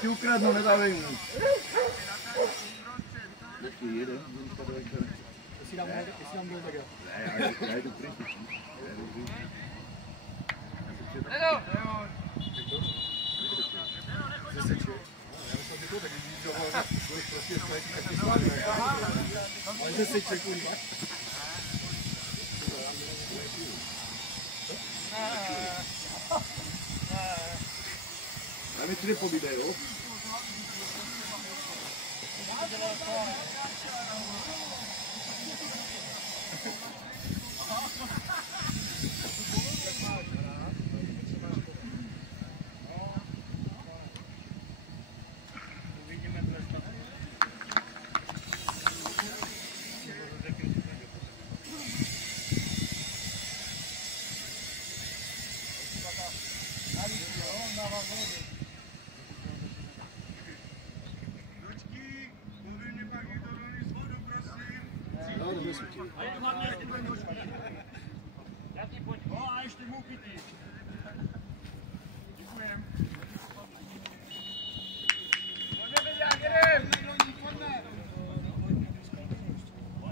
ti ukradnu, nedávej mu. Jaký jeden? Jestli dám gol, tak jo. Ne, já jdu pryč. Dáme 3 po videu. A ještě mu chytí. Děkujem.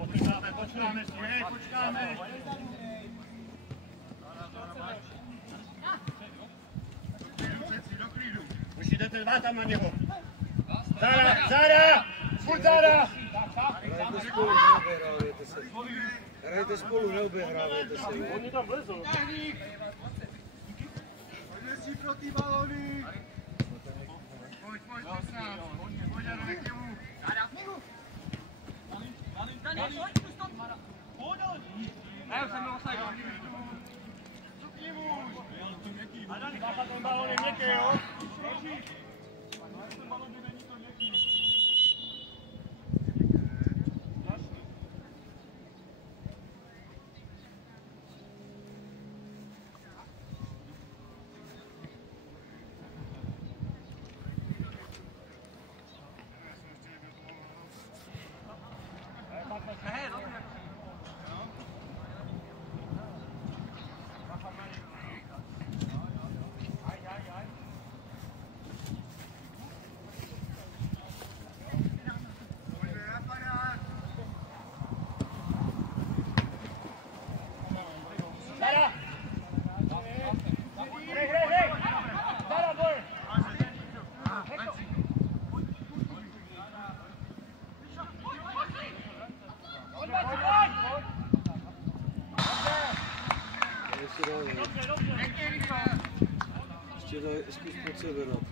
Počkáme, počkáme. Už jdete dva tam na něho. Zára! Furt Zára! Hrajte spolu, neoběhrávejte se. Oni tam vlezou. Pojďme si pro ty balony. Pojď, prosím. Pojď, Jarek, k němu. Já už jsem byl osajdu. Co k němu? Ten balon je měkký, jo? Ten balon není to měkký. Ještě zkus pod sebe dát.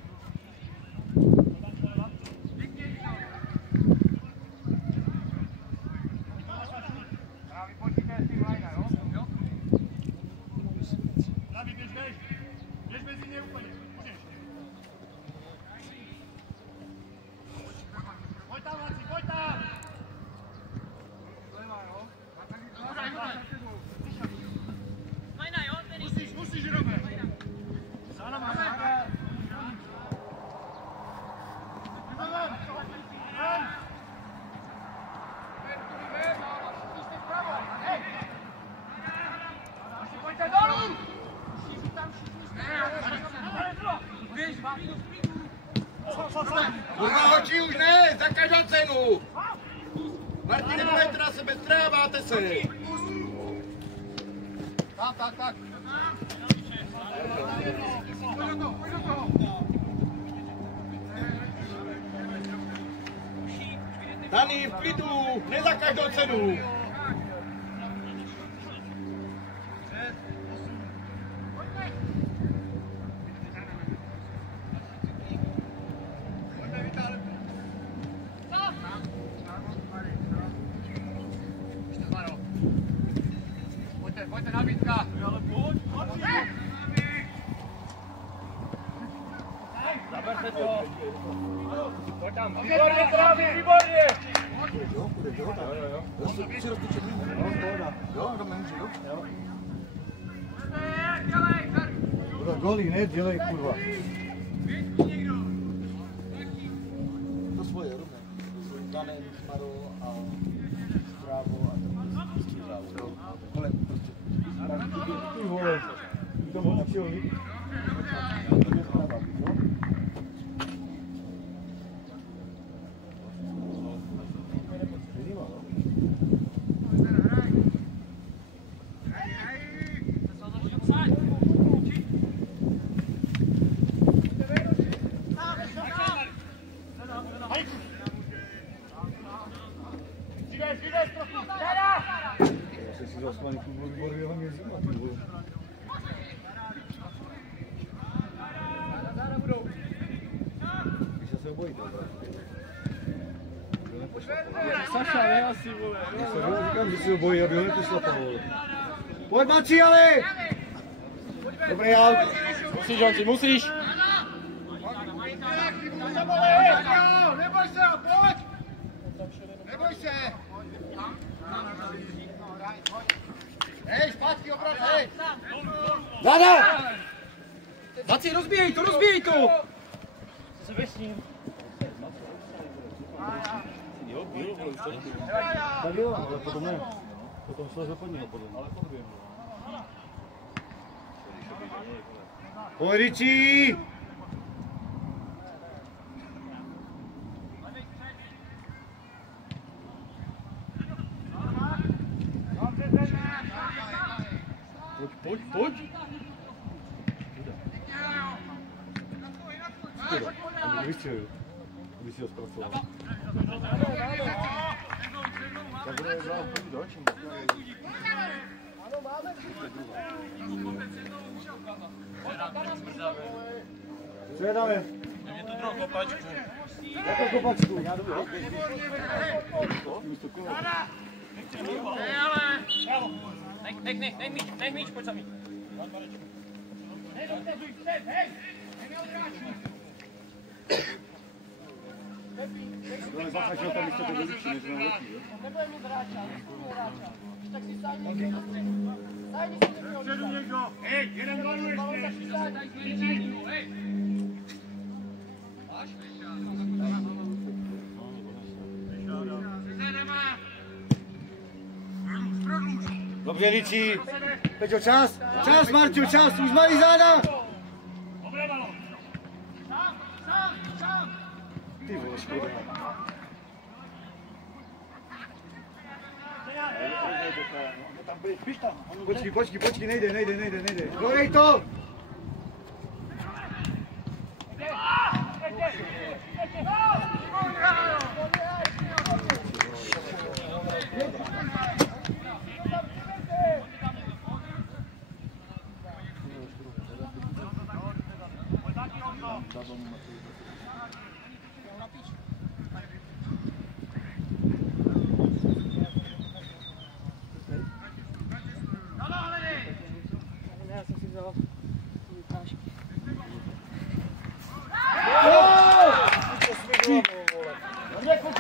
Běž mezi ně úplně, můžeš. Pojď tam, Laci, pojď tam! Musíš, Robert. Zána má. Pojďte dolů! Kurva hoči už ne, za každou cenu! Martine, nevolejte na sebe, stráváte se! Tak. Pojď do toho. Dani, v klidu, ne za každou cenu! Pojďte nabídka. Zaberte to. Pojď tam. Výborně, Trávy, výborně. Goly, ne, dělej, kurva. To svoje, rovně. Danem, Smaro a Strávo a Strávo. Ale prostě. Ty vole, to bylo našeho líp. schválně fotbal výboru, já vám jezdím na ty vole. Když se obojíte, Saša, ne asi, vole. já se říkám, že si obojí, aby ho nepošlapal, vole. Pojď Mači, ale! Dobrý aut. Musíš, Honci, musíš. Neboj se, pojď! Neboj se! Hej, zpátky obrat, hej! Zada! Maci, rozbíjej to, rozbíjej to! Co se vesním? Jo, bylo, vole, už to nebylo. Tak jo, ale potom ne. Potom se zapadnil, podle mě. Ale to nevím. Pojď, Ričí! Pojď. Škoda, aby vystřelil. Aby si ho zpracoval. Tak bude dál chodit do očí. Co je dáme? Mě tu druhou kopačku. Jakou kopačku? Já jdu, jo? Nech míč, pojď sami. Tohle zachačil tam místo toho líčí, než mám letí, jo? Nebude mít hráča, tak si sáhni. Sáhni si někdo. Předu někdo. Hej, jeden balon ještě. Hej. Dobře, Ličí. Peťo, čas. Čas, Marťo, čas. Už malý záda. Dobré balon. Ty vole, škoda. Počkej, nejde. Dorej to. Já jsem si vzal ukážky.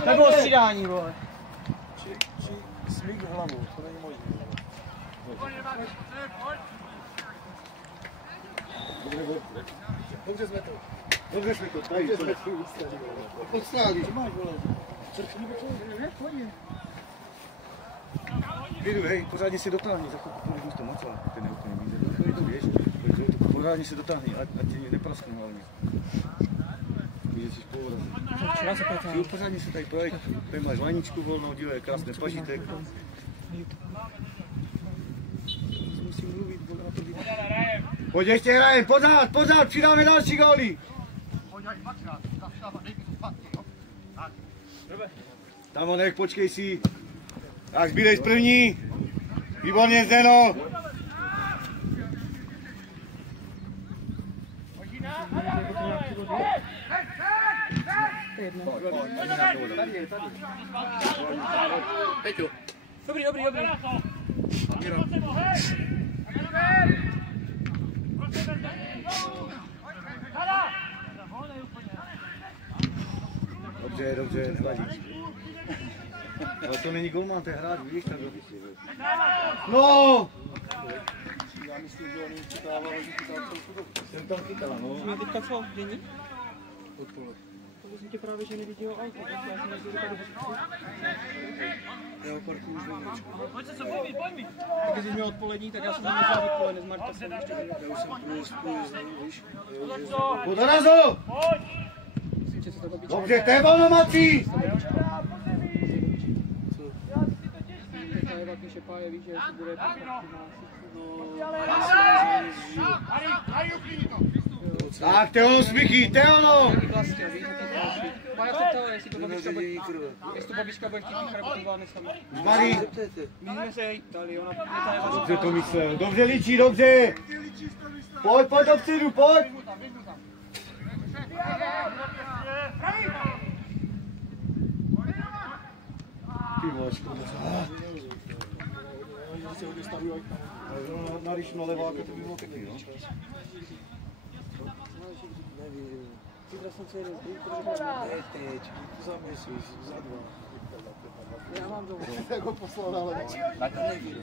To bylo střídání, vole. Smík hlavou, to není možné. Dobře jsme to, tady. Podstrádi. Co máš, vole? Vidu, hej, pořádně si dotáhni, za chvilku půjdeš to moc, ale ty neúplně víte, to víš, pořádně si dotáhni, ať ti neprasknu hlavně. Víš, že jsi pohorazit. Včera se pětá. Pořádně si tady projď, tady máš vaničku volnou, dílej krásný pažitek. Musím mluvit, vole, na to vidět. Pojď ještě hrajem, pořád, přidáme další góly. Tam onek, počkej si. Tak zbírej z první. Výborně, Zdeno. Peťo. Dobrý. Dobře, nevadí. Ale to není golman, to je hráč, vidíš tam. No! Já myslím, že on jim chytával, že chytal celku dobu. Jsem tam chytala, no. Má teďka co? Dění? Odpoledne. To jsem tě právě, že neviděl auto, tak já jsem neviděl tady Já ho parkuju už velmi. Pojď se, pojď mi. Tak když měl odpolední, tak já jsem tam nežádný odpoledne z Marta. Já už jsem víš. Podorazu! Dobře, to je volno, Mací! Tak, Teo, smychy, Teo, no! Maja se ptala, jestli to babička bude chtít charbotovat dneska. Marí! My jsme se jí ptali, ona netáhla. Dobře to myslel, dobře líčí, dobře! Pojď, pojď dopředu, pojď! Ty vole, škoda. Naryš na leváka, to by bylo pěkný, no? Nevím. Zítra jsem se jeden z druhých, Ne teď, za měsíc, za 2. já mám doma. Jak ho poslal na levo. Tak to nevím.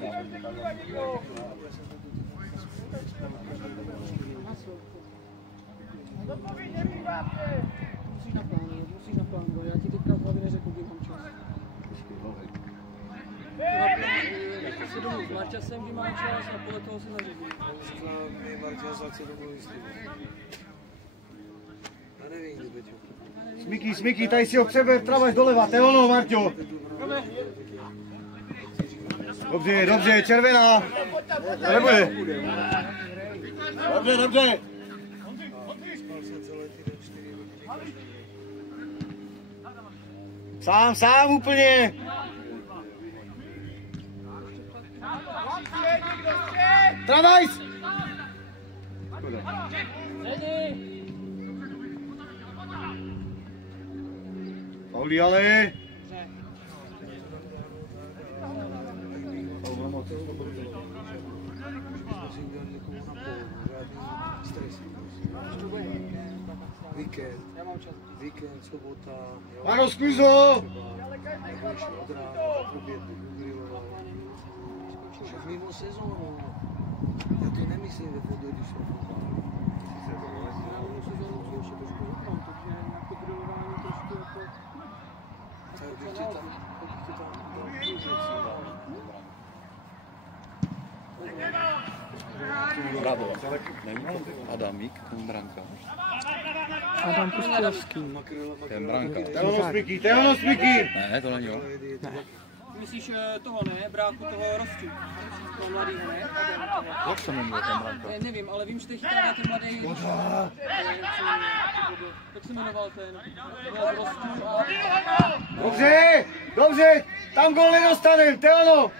Musíš naplánovat, já ti teďka z hlavy neřeknu, kdy mám čas. Já se domů s Marčasem, kdy mám čas a podle toho se zařídím. Říkala mi Marťas, se domů jistý. Já nevím, kdy Beťo. Smyky, smyky, tady si ho přeber, travaš doleva, to je ono, Marťo. Dobře, dobře, červená. To nebude. Dobře, dobře. Sám, sám úplně. Travaj! Pauli, ale. Víkend, sobota. Ano, skvízo! Od rána, oběd, grilloval. Však mimo sezónu. Já to nemyslím ve fotbale, když jsem fotbal. Tak bych tě tam Bravo. Není to Adamík, ten brankář. Adam Pustějovský. Ten brankář. To je ono, smyky, to je ono, smyky! Ne, to není on. Myslíš toho ne, bráku toho Rostu? Toho mladýho ne? Jak se jmenuje ten brankář? Nevím, ale vím, že teď chytá ten mladý... Jak se jmenoval ten? Rostu a... Dobře, dobře, tam gól nedostanem, to je ono!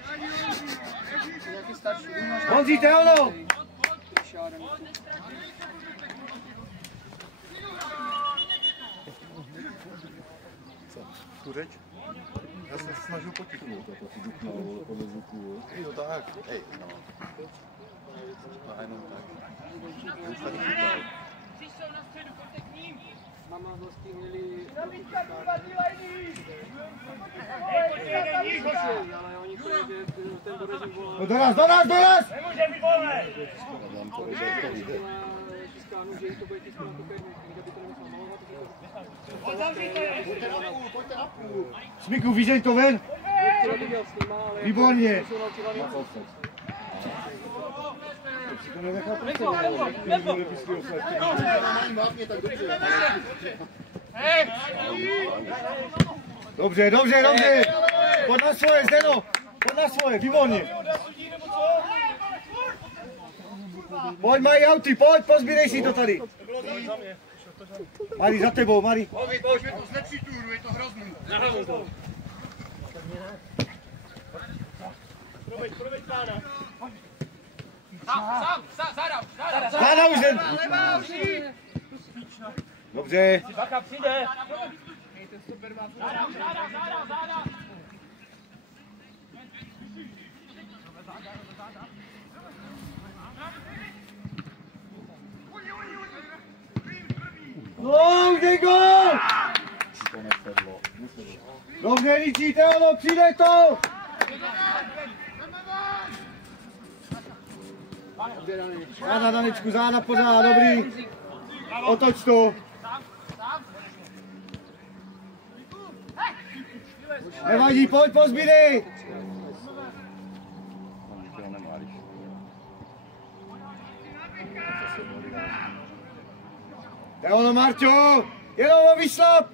Nějaký starší. Honzi, to je ono! Tu řeč? Já jsem se snažil potichnout, to si duchnul podle zvuku. Jo tak, hej, no. A jenom tak. Už tady chytal. Mama vlastně měli... Ale oni chodí, ten dorazí volá. No doraz, doraz, doraz! Adam to už je to vidět. Tiskánu, že jí to bude tiskat na koperník, kde by to nemusel malovat, Pojďte na půl. Smyku, vyžeň to ven! Výborně! To nenechá dobře, dobře, dobře! Pojď na svoje, Zdeno! Pojď na svoje, výborně! Pojď, mají auty, pojď, pozbírej si to tady! Mari, za tebou, Mari! Už mi to zlepší tu hru, je to hrozný. Záda už jen! Dobře! No, kde gol! Dobře, líčíte, ono, přijde to! Záda, Daničku, záda pořád, dobrý. Otoč to. Nevadí, pojď, pozbírej. To je ono, Marťo, jenom ho vyšlap.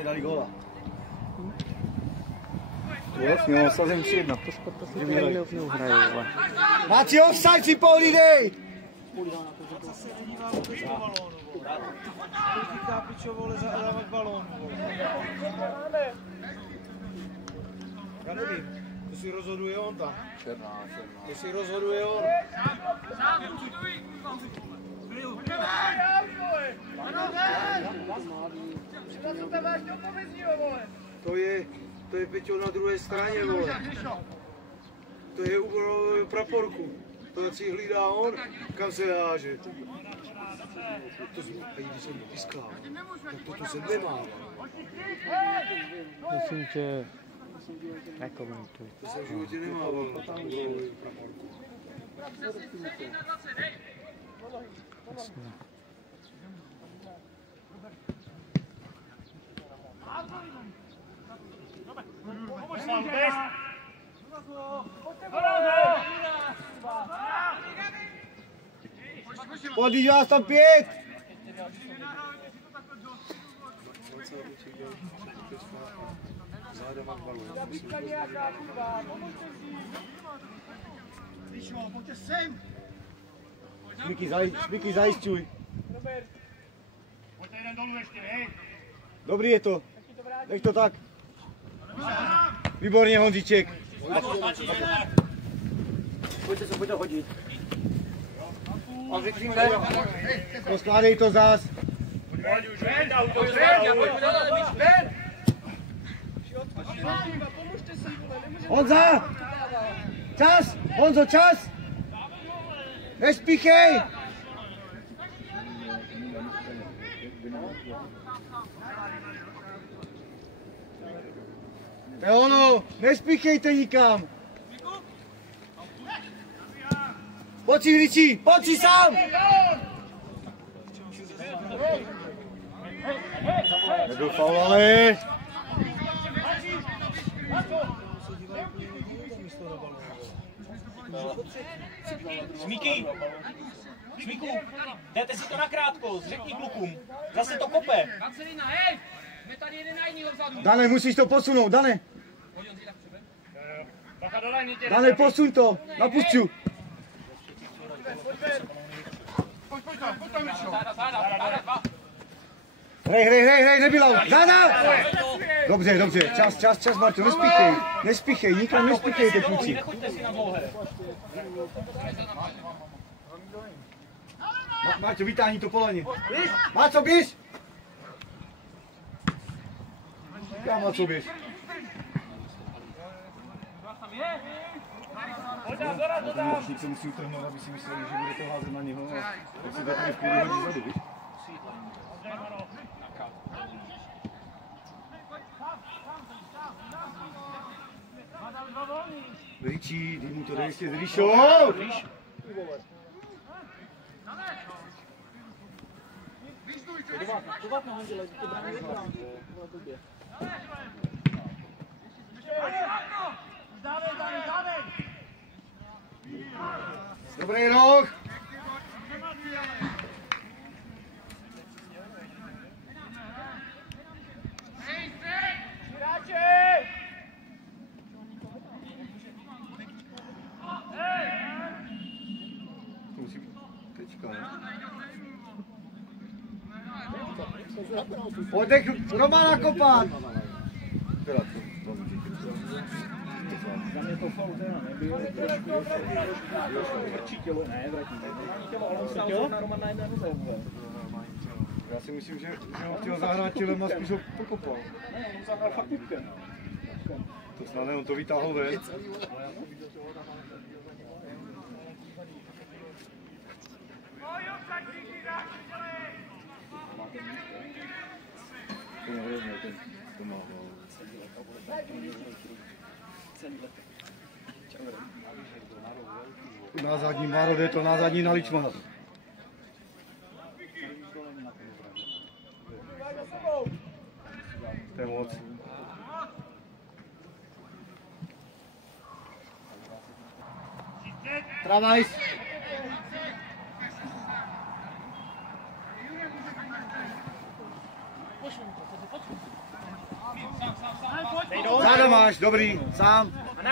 teď dali góla. Jasně, no, sazím 3-1. To Sparta si tady neuhrajou, ale... Máci, offside si pohlídej! Co se nedívá vůbec do balónu, vole. Říká pičo, vole, dávat balón, vole. Já nevím, to si rozhoduje on tam. Černá. To si rozhoduje on. To je Peťo na druhé straně, vole. To je u praporku. To si hlídá on, kam se háže. To jsme, a když jsem pískal, tak toto se nemá. Prosím tě, nekomentuj. To se v životě nemá, vole. Jasně. Podíš vás tam 5! Špiky zajišťuj. Dobrý je to. Nech to tak. Výborně, Honzíček. Pojďte se hodit. Poskládej to zás. Honza! Čas! Honzo, čas! Nespíchej! To je ono! Nespíchejte nikam! Pojď si, Hličí! Pojď si sám! Nebyl faul, ale... Šmíku, jdete si to nakrátko, řekni klukům, zase to kope. Dane, musíš to posunout, Dane. Dane, posuň to, na pušťu. Hrej, nebyl out. Záda! Dobře, čas, Marto, nespíchej, nikam nespíchejte, kluci. Nechoďte si na dlouhé. Marto, vytáhni to polaně. Máco, běž! Říkám, Máco, běž. Určitě se musí utrhnout, aby si mysleli, že bude to házet na něho. Tak si to tady v půli hodí zadu, víš? Ričí, dej mu to, dej si Rišo! Dobrý roh! To musí být tečka, ne? Pojď Romana kopat! Teda to Za mě to faul teda nebyl, vrčí tělo, ne, vrátí tělo, ale on stál na Roman na jedné noze. Já si myslím, že ho chtěl zahrát tělem a spíš ho pokopal. Ne, on zahrál fakt pipkem. To snad ne, on to vytáhl ven. To má na zadní Maro, jde to na zadní na Ličmana. To je moc. Travajs! máš, dobrý, sám. A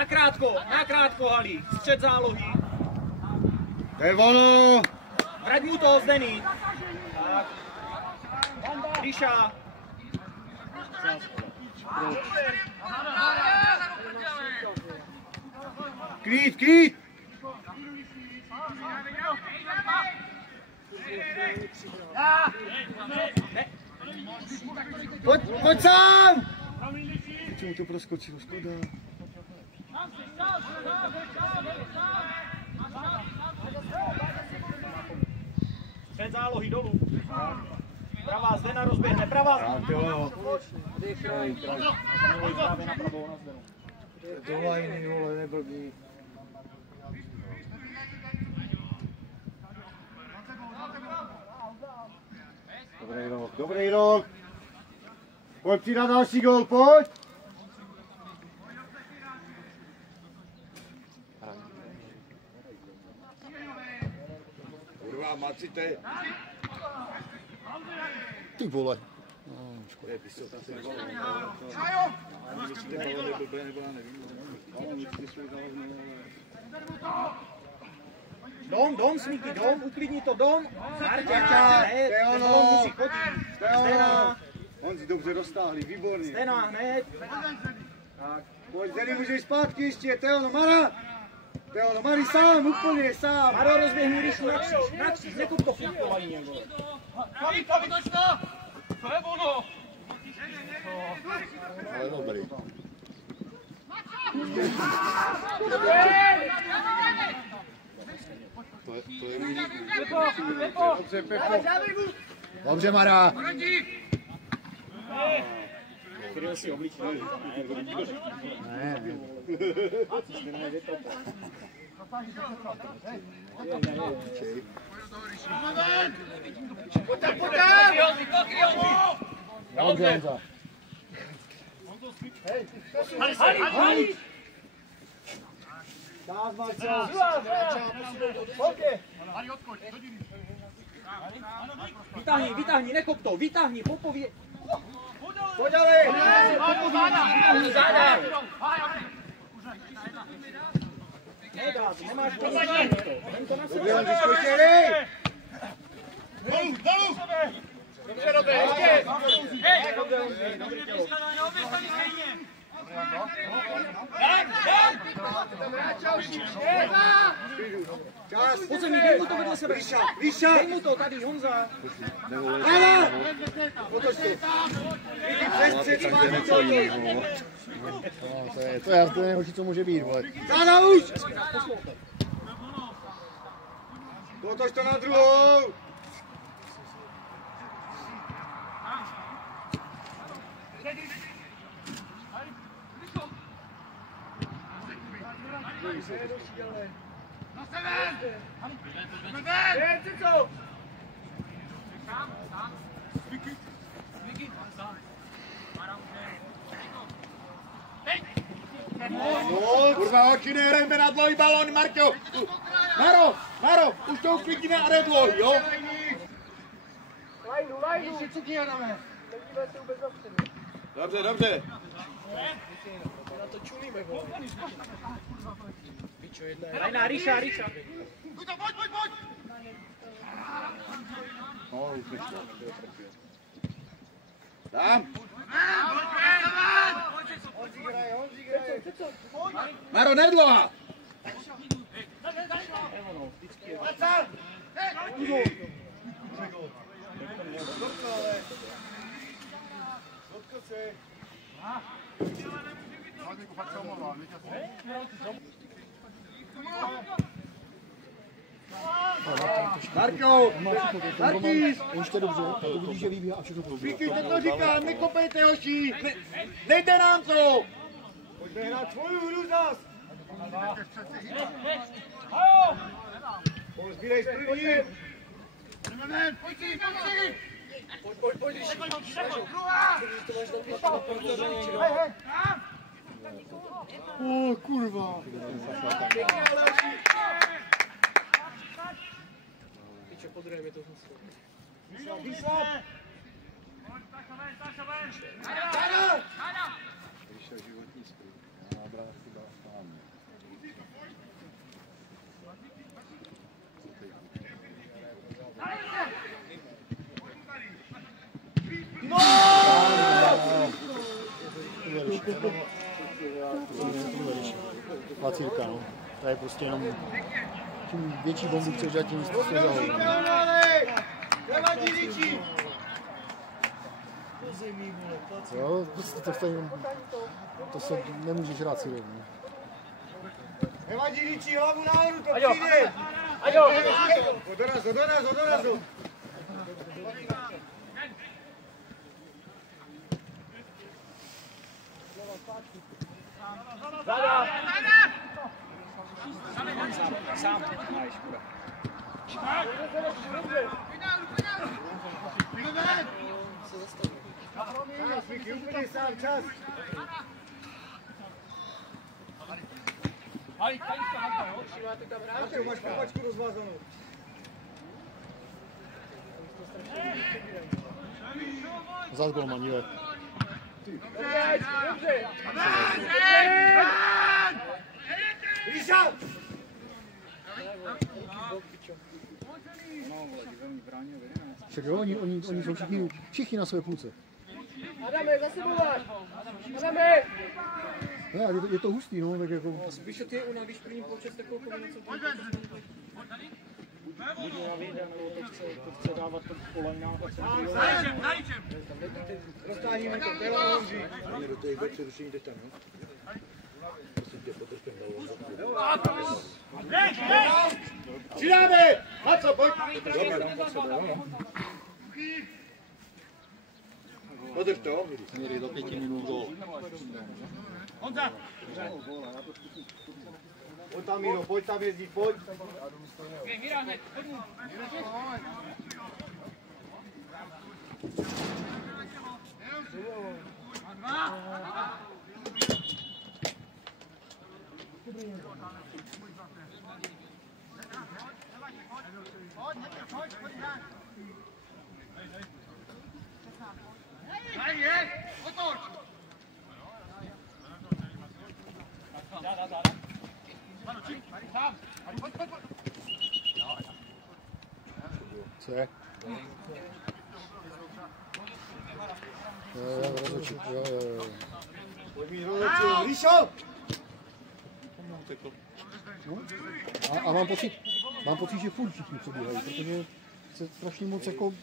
nakrátko, Halí, střed zálohy. To je ono. Vrať mu to, Zdeny. Tak. Ríša. Klid. Pojď sám! Teď mu to proskočilo, škoda. Před zálohy dolů. Pravá Zdena rozběhne, pravá Zdena. Tohle jiný, vole, neblbý. Dobrý rok. Pojď přidat další gól, pojď. Kurva, macite. Ty vole. Dom, Smíky, dom, uklidni to, dom. Marťa, hned, to je ono. dom musí chodit. Zdena, Honzi dobře dostáhli, výborný. Zdena, hned. Tak, pojď, Zeny, můžeš zpátky ještě, to je ono, Mara. To je ono, Mari, sám, úplně sám. Maro, rozběhni Ríšu na kříž, nekup to furt po lajně. Kavi, točno! To je ono! Ale dobrý. To je jiný. Dobře, Pepo. Dobře, Mara. Kryl si obličí. Ne. Dobře, Honza. Halí! Čas, Marco. Vytáhni, nekop to, vytáhni, popově. Pojď, ale. Vytáhni záda. Nedá, nemáš to, vytáhni to. Jen to na sebe. Honzi, skočili. Dobře, dobře, ještě! Čas. Pojď se mi, dej mu to vedle sebe. Ríša. Dej mu to tady, Honza. Ano. Otoč to. Přes střed zpátky to. To je to nejhorší, co může být, vole. Záda už. Otoč to na druhou. Kurva, oči nehrajme na dlouhý balón, Marťo! Maro, už to uklidíme a ne dlouhý, jo? Lajnu. Cukně dáme. Nedívej se vůbec dopředu. Dobře. Lajna, Ríša. Pojď! No, už nešlo. Tam! Maro, nedlouhá! Marko! Markýz! Už to dobře, to vidíš, že vybíhá a všechno to Víky, to říkám, nekopejte hoší! Nejde nám to! Pojďme hrát svoju hru zas. Pozbírej z první. Pojď. kurva. víš, jak životní styl. Já brát chyba sám. Vacírka, no. To je prostě jenom, čím větší bombu chceš dát, tím se zahojí. Jo, prostě to se nemůžeš hrát si rovně. Nevadí, Ričí, hlavu nahoru, to přijde! Ajo! Odorazu! Zada! Sám. Máš, škoda. Úplně sám, čas! Marťo, máš kopačku rozvázanou. Zas golman, díve. Ríša! Však jo, oni jsou všichni na své půlce. Adame, za sebou máš! Adame! Ne, je to hustý, no, tak jako... Spíš ty unavíš první počet takovou kombinaci. Buď unaví, nebo to chce dávat kolena. Roztáhníme to, téla nemůží. Ani do těch věcí rušení jdete, no? Prosím tě, potrpěm dalo. Přidáme! Na co, pojď! Podrž to. Měli do 5 minut gól. Honza! Pojď tam, Míro, pojď tam jezdit, pojď. Co je? Jo, rozhodčí, jo. Pojď mi rozhodčí, Ríšo! No? A mám pocit, že furt všichni přebíhají, protože se strašně moc jako...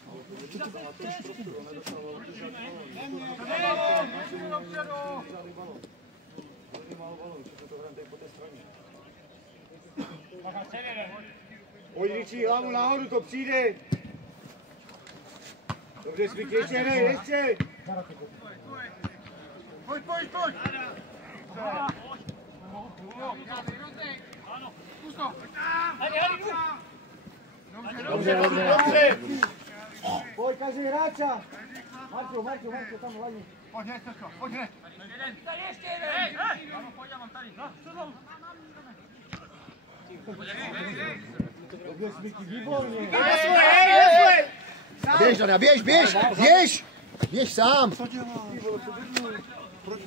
Pojď, Ríčí, hlavu nahoru, to přijde. Dobře, Smík, ještě ne, ještě. Pojď. Dobře. Pojď, každý hráča. Marko, tam hlavně. Pojď hned. Tady ještě jeden! Ano, pojď, já mám tady. Dobře, Smíky, výborně. Běž, Dana, běž sám. Co děláš? Proč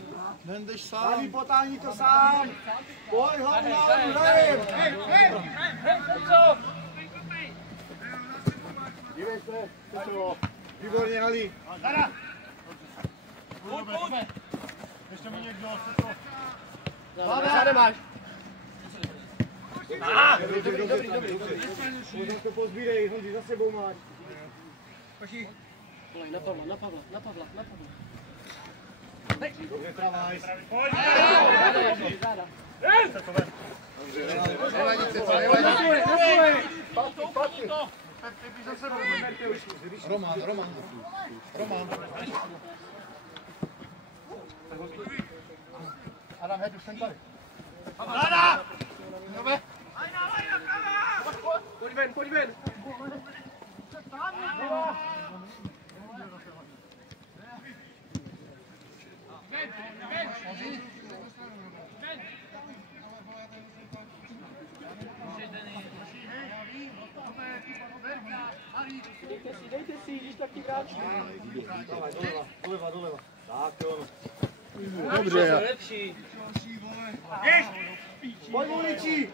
nejdeš sám? Dani, potáhni to sám. Pojď, hlavu nahoru, hrajem. Dívej se, Petro. Výborně, Hali. Ještě mi někdo, Petro. Záde máš! Dobrý. Možná to pozbírej, Honzi, za sebou máš. Na Pavla. Dobře, travaj. Záda. Roman. Adam, heď, už jsem tady. Pojď ven! Dejte si, když taky hráč. Doleva. Tak jo. Dobře. Pojď Voliči!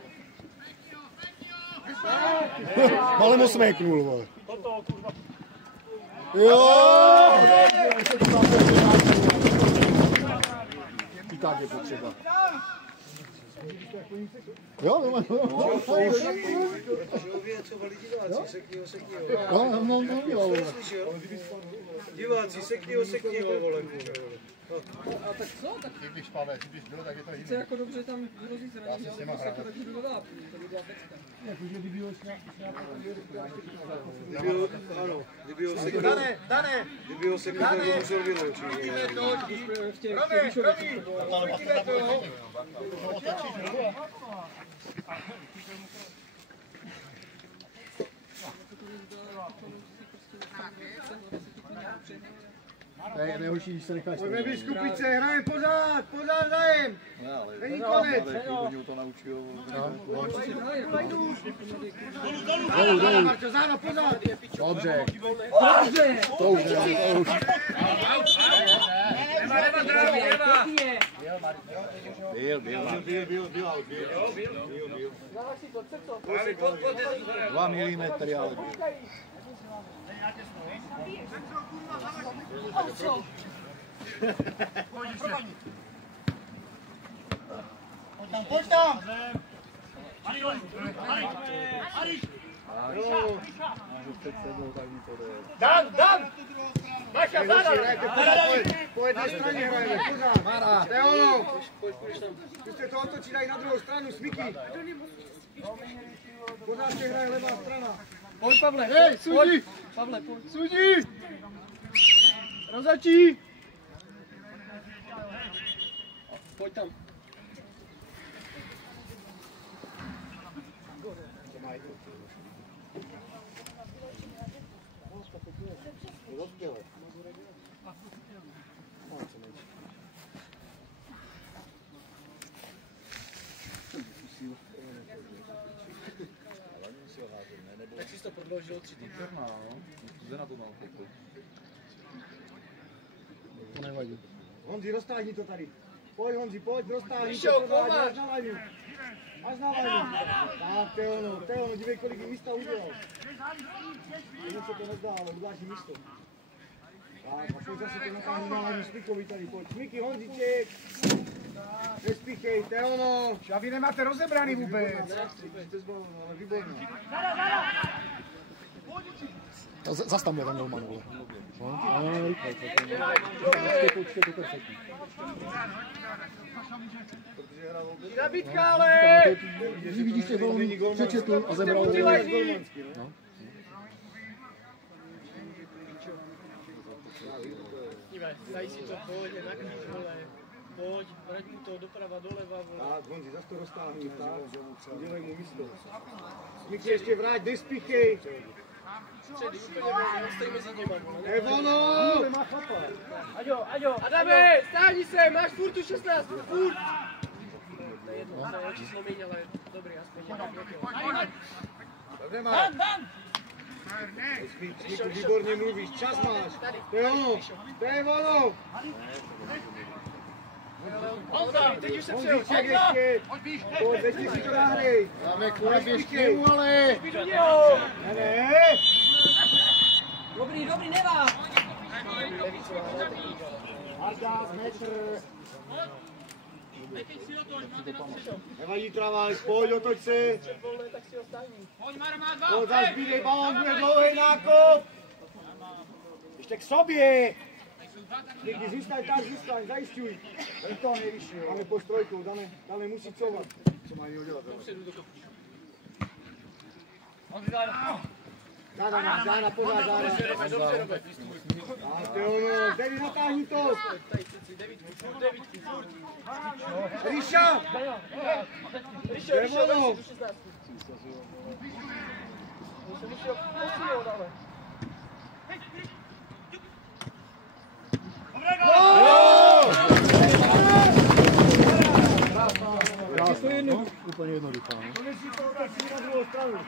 Malem ho smeknul, vole. Jo! I tak je potřeba. Jo, Diváci, sekni ho, vole. A tak co? Tak Když Pavel, když byl, tak je to jiný. chce jako dobře tam hrozí zranění, ale jako se taky dodá, to by byla pecka. Kdyby ho sekl, tak ho musel vyloučit. To je nejhorší, když se necháš. Pojďme vyskupit se, hrajeme pořád hrajeme. Není konec. Oni to naučil. Dolů, Marčo, záno, pořád. Dobře. To už ne, to už. Byl. 2 milimetry, ale byl. Pojď tam! Dan! Maša, záda! Po jedné straně hrajeme, pořád. To je ono! Zkuste to otočit dají na druhou stranu, smyky. Pořád se hraje levá strana. Pojď, Pavle, hej, sudí! Pavle, pojď. Sudí! Rozhodčí! Pojď tam. Tak jsi to prodloužil 3 týdny. To nevadí. Honzi, roztáhni to tady. Pojď Honzi, pojď, roztáhni Vyšel, to pořád, kováč. až na lajnu. Až na lajnu. Tak, to je ono, dívej, kolik místa udělal. Jenom se to nezdá, ale uděláš místo. Tak, a pojď zase to natáhni na lajnu Smykovi tady, pojď. Smyky, Honziček. Nespíchej, to je ono. A vy nemáte rozebraný vůbec. Jste zvoleno, ale výborně. Zas tam je ten Dolman, vole. Nabídka, ale! Když vidíš těch golů, přečetl a zebral. No. Daj si to, pojď, naklíč, vole. Pojď, vrať mu to doprava, doleva, vole. Tak, Honzi, zase to roztáhni, tak. Udělej mu místo. Smyky ještě vrať, nespíchej. Středy úplně volně, stej mezi něma, vole. Evono! Aďo! Adame, stáhni se, máš furt tu 16, furt! To je jedno, to je číslo míň, ale dobrý, aspoň nějak. Dobře máš. Smyku, výborně mluvíš, čas máš. To je ono, to je ono. Teď už se přijel. Honzíček ještě. Pojď, ještě si to nahrej. Dáme kule běž k němu, ale. Ne. Dobrý, nevá. Arda, metr. Nevadí travaj, pojď, otoč se. Pojď, zas bídej balón, bude dlouhý nákop. Ještě k sobě. Někdy zůstaň, zajišťuj. To nejvyšší, máme po trojkou, dáme musí covat. Co mají udělat? Dána, pořád dána. Tak jo, no, Devi, natáhni to. Devítky, furt. Ríša! Devono! Úplně jednoduchá. Konečně to otočí na druhou stranu.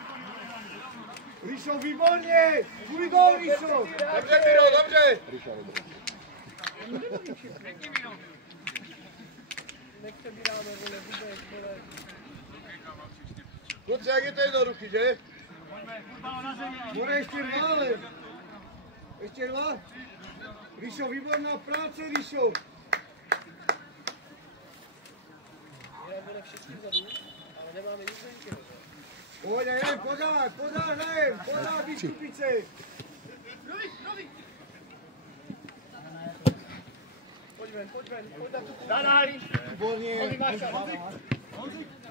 Ríšo, výborně! Tvůj gól, Ríšo! Dobře, Miro, dobře! nepřebíráme, vole, vůbec, vole. Kluci, jak je to jednoduchý, že? More ještě dva, ale. Ještě dva. Ríšo, výborná práce, Ríšo. Hrajeme všichni vzadu, ale nemáme nic venky. Pojď, jen, podá, výstupice. Pojď ven, pojď na tu půl. Danálí. Výborně. Honzi, máš šan.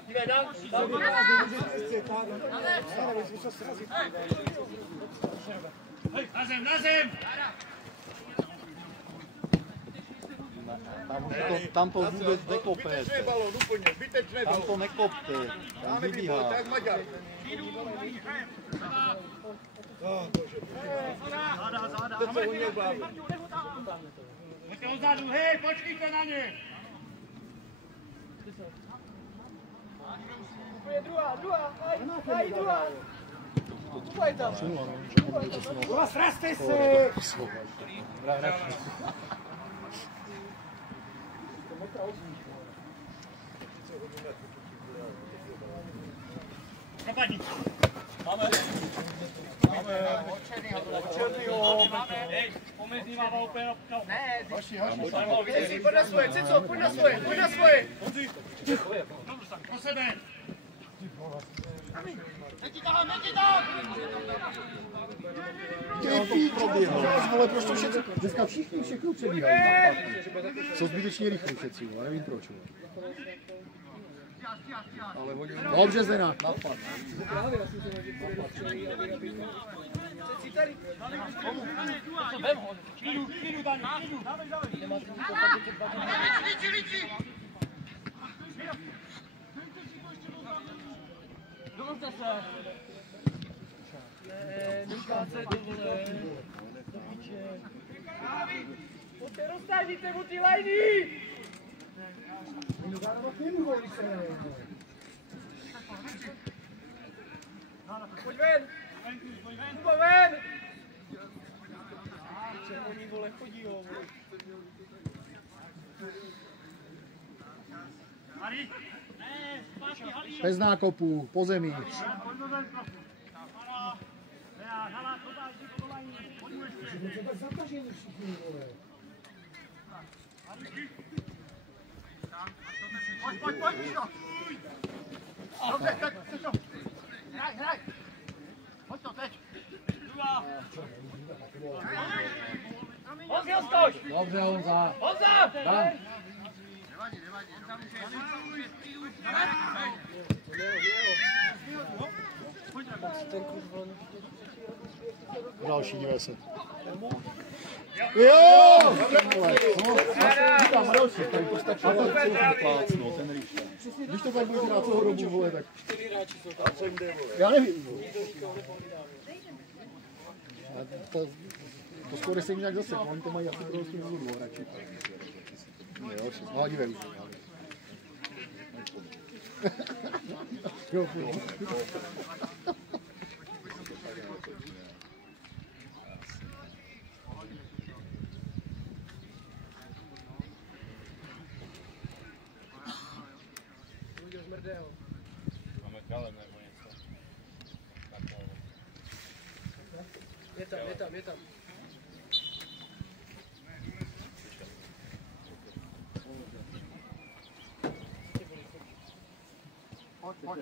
Dívej, dám. Na zem! Tam to vůbec nekopete. Zbytečný balón, úplně, zbytečný balón. Tam to nekopte. Tam vybíhá. Tak Maďar. To se uměl bavit. Pojďte odzadu, hej, počkejte na ně. Úplně druhá, aj druhá. Pojď tam. Sraste se. Propadni. Máme. Pomezí má úplně občal. Ne, Pojď na svoje, Cico, pojď na svoje. Pro sebe. Ale prostě všetci, dneska všechno přebíhají. Jsou zbytečně rychlí všetci, já nevím proč. Dobře, Zdena. Napad. Domluvte se. Neškáce, dovole. Do píče. Pojďte, roztážíte mu ty lajny! Pojď ven! Kuba, ven! Če oni, vole, chodí, jo, vole. Bez nákopů, po zemi. Pojď, Míšo. Dobře, tak, Míšo. Hraj. Pojď to, teď. Honzi, ostož! Dobře, Honza. Honza! Dám. Další, dívej se. Jo! Říkám, další, tady to stačí. Když to tak bude dělat celou dobu, vole, tak... Já nevím. To skoro se jim nějak zase, oni to mají asi prostě důvodu, radši. No, dívej. Jo, Máme kalem nebo něco. Je tam.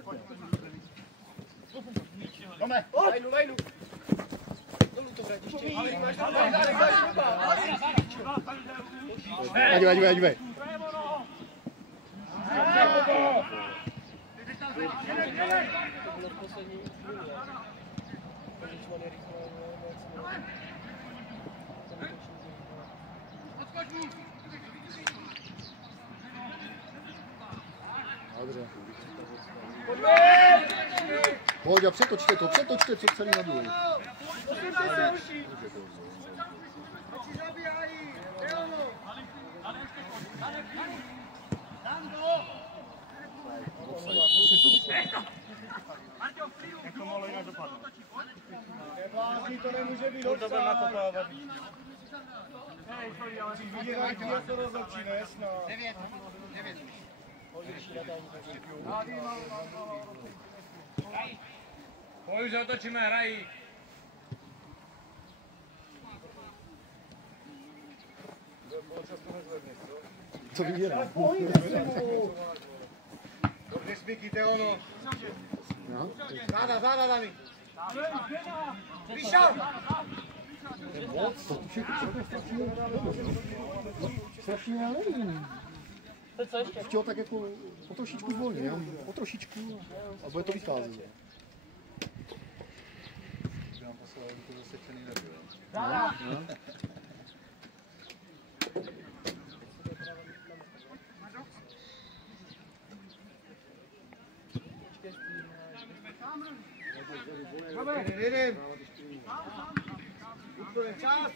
Pojď. Jdeme. Lajnu. Dolů to vrať ještě. Dívej. To bylo poslední chvíli. Pozičman je rychle, Dobře. Pojď a přetočte to, co celý nabíjí. Jak to mohlo jinak dopadnout? Neblázni, to nemůže být offside. Hej, sorry, ale vydělají to rozhodčí, ne? 9. Pojď, zatočíme, hrají. Co vydělá? Hodně smíkíte ono. Záda, Dani. Vyšel! Strašně, já nevím. Chtěl tak jako o trošičku zvolně, jenom o trošičku a bude to vycházet. Nám poslal to zasečený nebyl. Jedem. Úplně čas.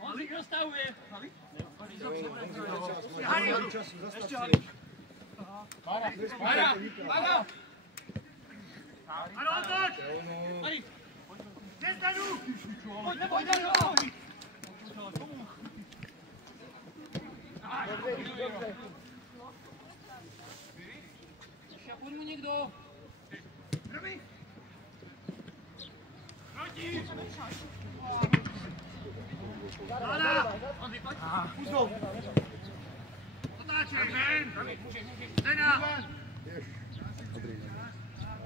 On si dostavuje. Para! Ano, otoč! Tady! Jde stanu! Pojď, neboj, neboj! Šapuň mu někdo! Proti! Záda! Pustou! Otáčej, ven! Zena!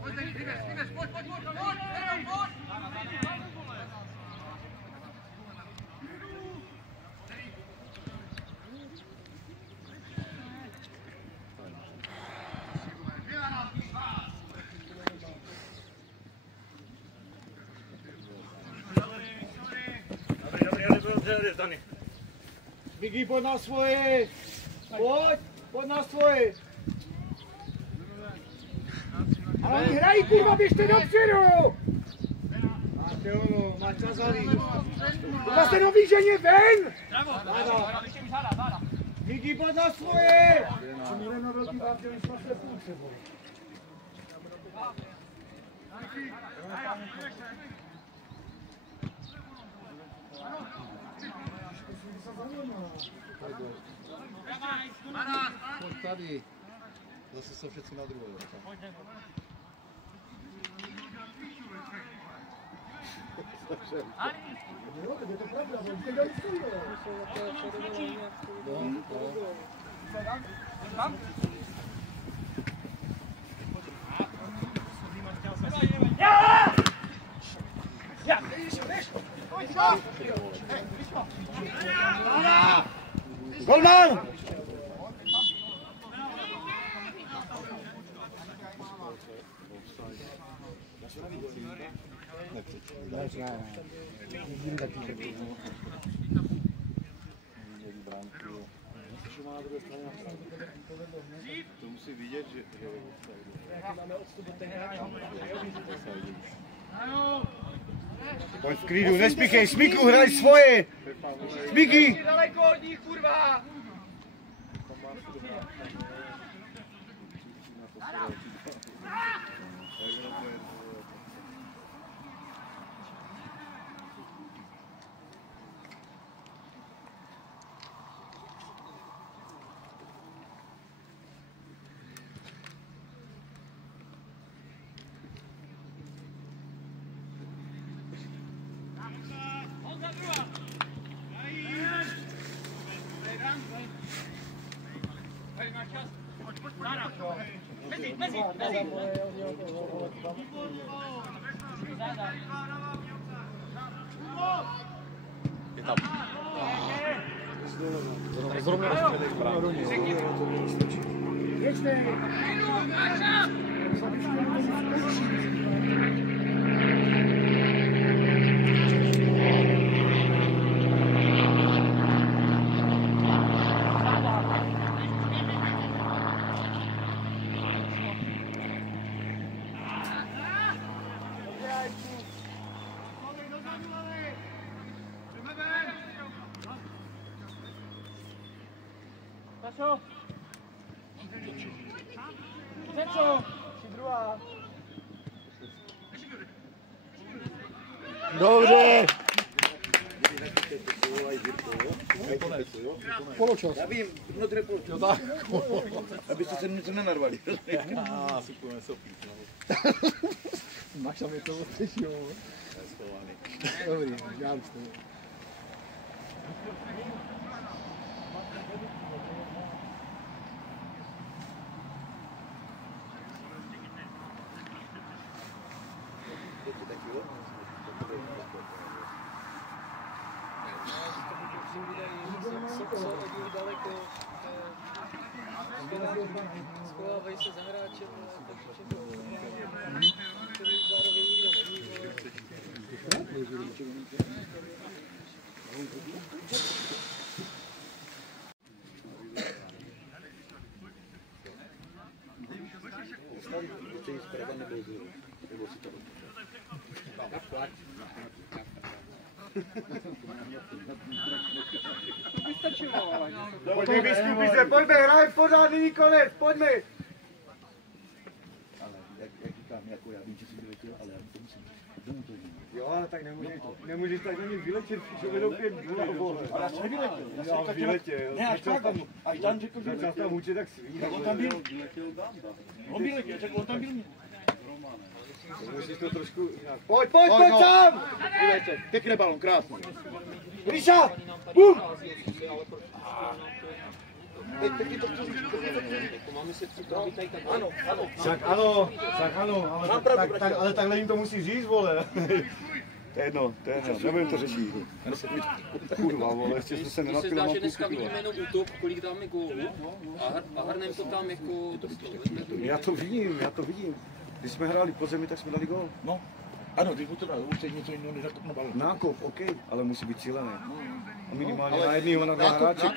Pojď, Lives, pojď! Dobrý, Migi, pojď na svoje! Pojď na svoje! Ale oni hrají, kurva, běžte dopředu! Máte ono, má časali. Kurva se nový ženě ven! Záda! Migi, pojď na svoje! Co měli na velký vápě, než máte půlce, vole. Pojď tady. Zase jsou všetci na druhé. Je to pravda, ale ty dají svůj, Golman! To musí vidět, že Pojď v klidu, nespíchej, Smíku, hraj svoje! Smíky! Daleko od nich, kurva! Mezi! Je tam. Zrovna do něj. Běžte! Sašo! Sašo! Druhá! Dobře! Poločas. Já vím, vnitř poločas. Jo tak. Abyste se něco nenarvali. Si půjdeme sopít, no. Máš tam něco odteš, jo. Dobrý, já už to. Schovávají se za hráčem, zároveň nikdo Pojďme, vystupi se, pojďme, hrajeme pořád, nyní konec, pojďme! Ale jak říkám, jako já vím, že jsi vyletěl, ale já to musím. Domů to jde. Jo, ale tak nemůžeš tak na mě vyletět, že vedou 5-0, vole. Ale já jsem nevyletěl. Já vyletěl. Ne, až tak, až Dan řekl, že začal tam učit, tak si tak on tam byl. On byl, on tam byl. Musíš to trošku... Pojď sám! Pěkný balon, krásný. Ríša! Bum! Však ano, ale takhle jim to musí říct, vole. To je jedno, nebudem to řešit. Kurva, vole, ještě jsme se nenapili. Se zdá, že dneska vidíme jenom útok, kolik dáme gólů a hrneme to tam jako... Já to vidím. Když jsme hráli po zemi, tak jsme dali gól. No, ano, když mu to dá, už teď něco jiného než na balon. Nákop, OK, ale musí být cílený. A minimálně na jedného, na dva hráče,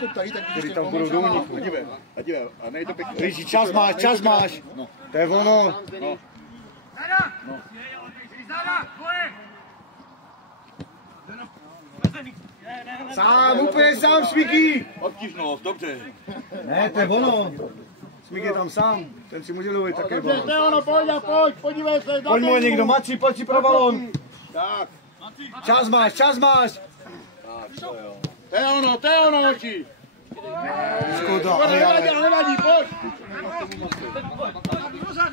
který tam budou do úniku. A dívej, a nej to pěkně. Ríši, čas máš. No. To je ono. No. Sám, úplně sám, Smíky. Obtížnost, dobře. Ne, to je ono. Smík je tam sám, ten si může lovit také balon. To je ono, pojď, podívej se. Pojď mu někdo, Maci, pojď si pro balon. Tak. Čas máš. To je ono, oči. Škoda, nevadí, pojď.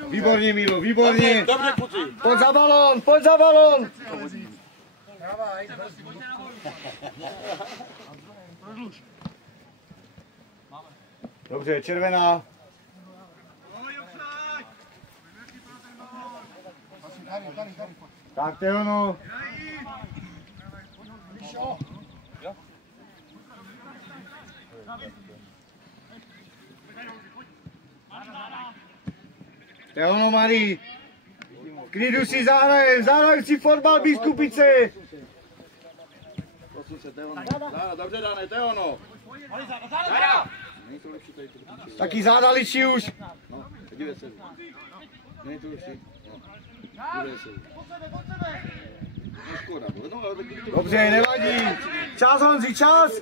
Výborně, Mílo, výborně. Dobře, kluci. Pojď za balon. Dobře, červená. Tak to je ono. To je ono, Marí. V klidu si zahrajem si fotbal, Biskupice. Dobře, Dane, to je ono. Taky záda ličí už. No, dívej se. Není to lepší. Škoda, no, ale dobře, nevadí. Čas, Honzi, čas.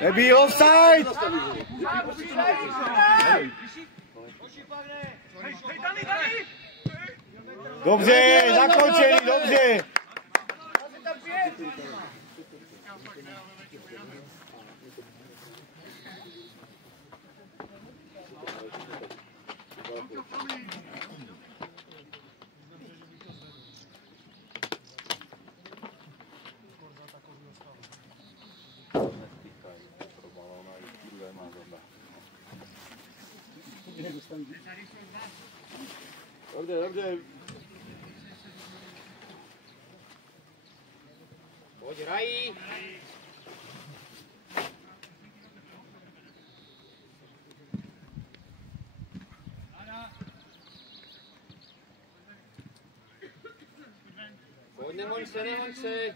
Nebyl offside. Dobře, zakončený, dobře. Dobře. Pojď, Rají. Pojď, nehoň se.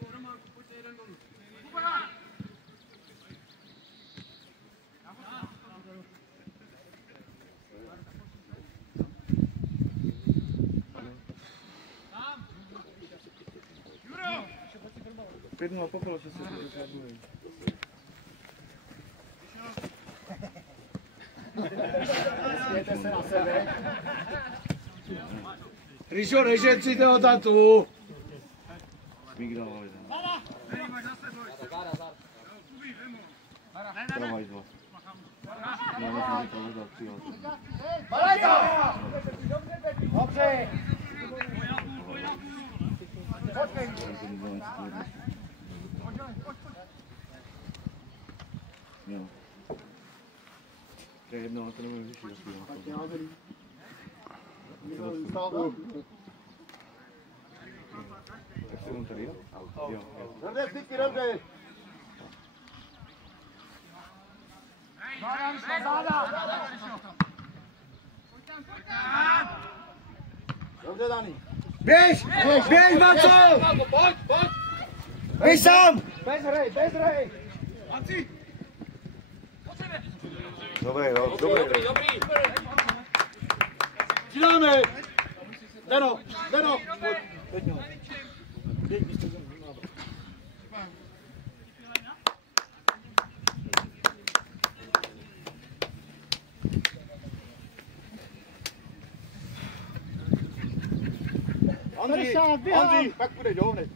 Pěknou poprvé se dosaduje. Smějte se na sebe. Ríšo, nežet si toho tatu. Smík dával jeden. Pravaj dva. Já nechám říkal, možná přijal. Dobře! Jo. To je jedno, ale to nemůžu řešit. Tak já vedím. Stále. Tak se jenom tady, jo? Jo. Dobře, styky, dobře. Dobře, Dani. Běž! Běž, Maco! Pojď, pojď! Běž sám! Bez hry, bez hry! Dobrý, jo, dobrý. Dobrý! Přidáme! Deno, Deno! Andrej, pak půjde hovnej.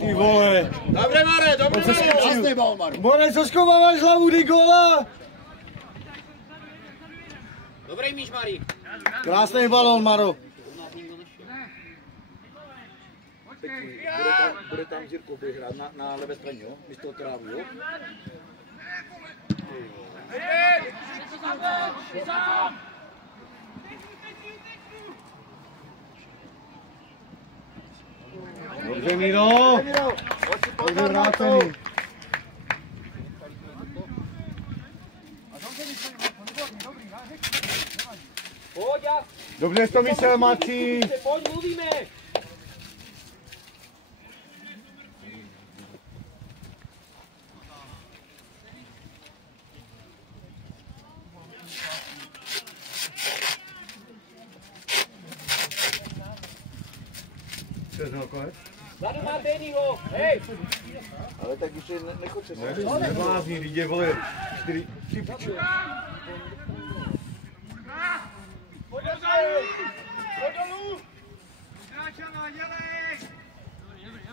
Ty vole. Dobré, Mare, dobré, Mare! Krásný bal, Maru. More, co schováváš hlavu, ty gola? Dobrý míč, Mari. Krásný balón, Maro. Bude tam Jirko hrát na levé straně, jo? Místo trávu, jo? Dobře, Miro. Dobře vrácený. Pojď, já! Dobře jsi to myslel, Maci. Pojď, mluvíme! Zadu má Dennyho, hej! Ale tak už nechoď se. Neblázni, lidi, vole. 3 piču.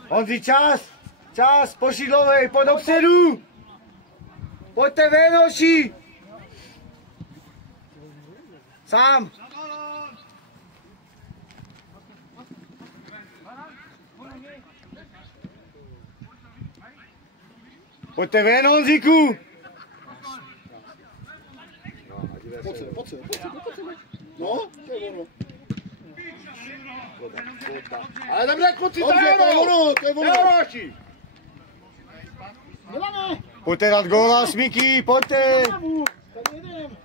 Honzi, čas! Čas, pošidlovej, pojď dopředu! Pojďte ven, hoši! Sám! Pojďte ven, Honzíku! Pojď se. No, to je ono. Ale dobře, kluci, Dobře, to je ono, to je ono. Milane! Pojďte dát góla, smíky, pojďte! Tak jedem.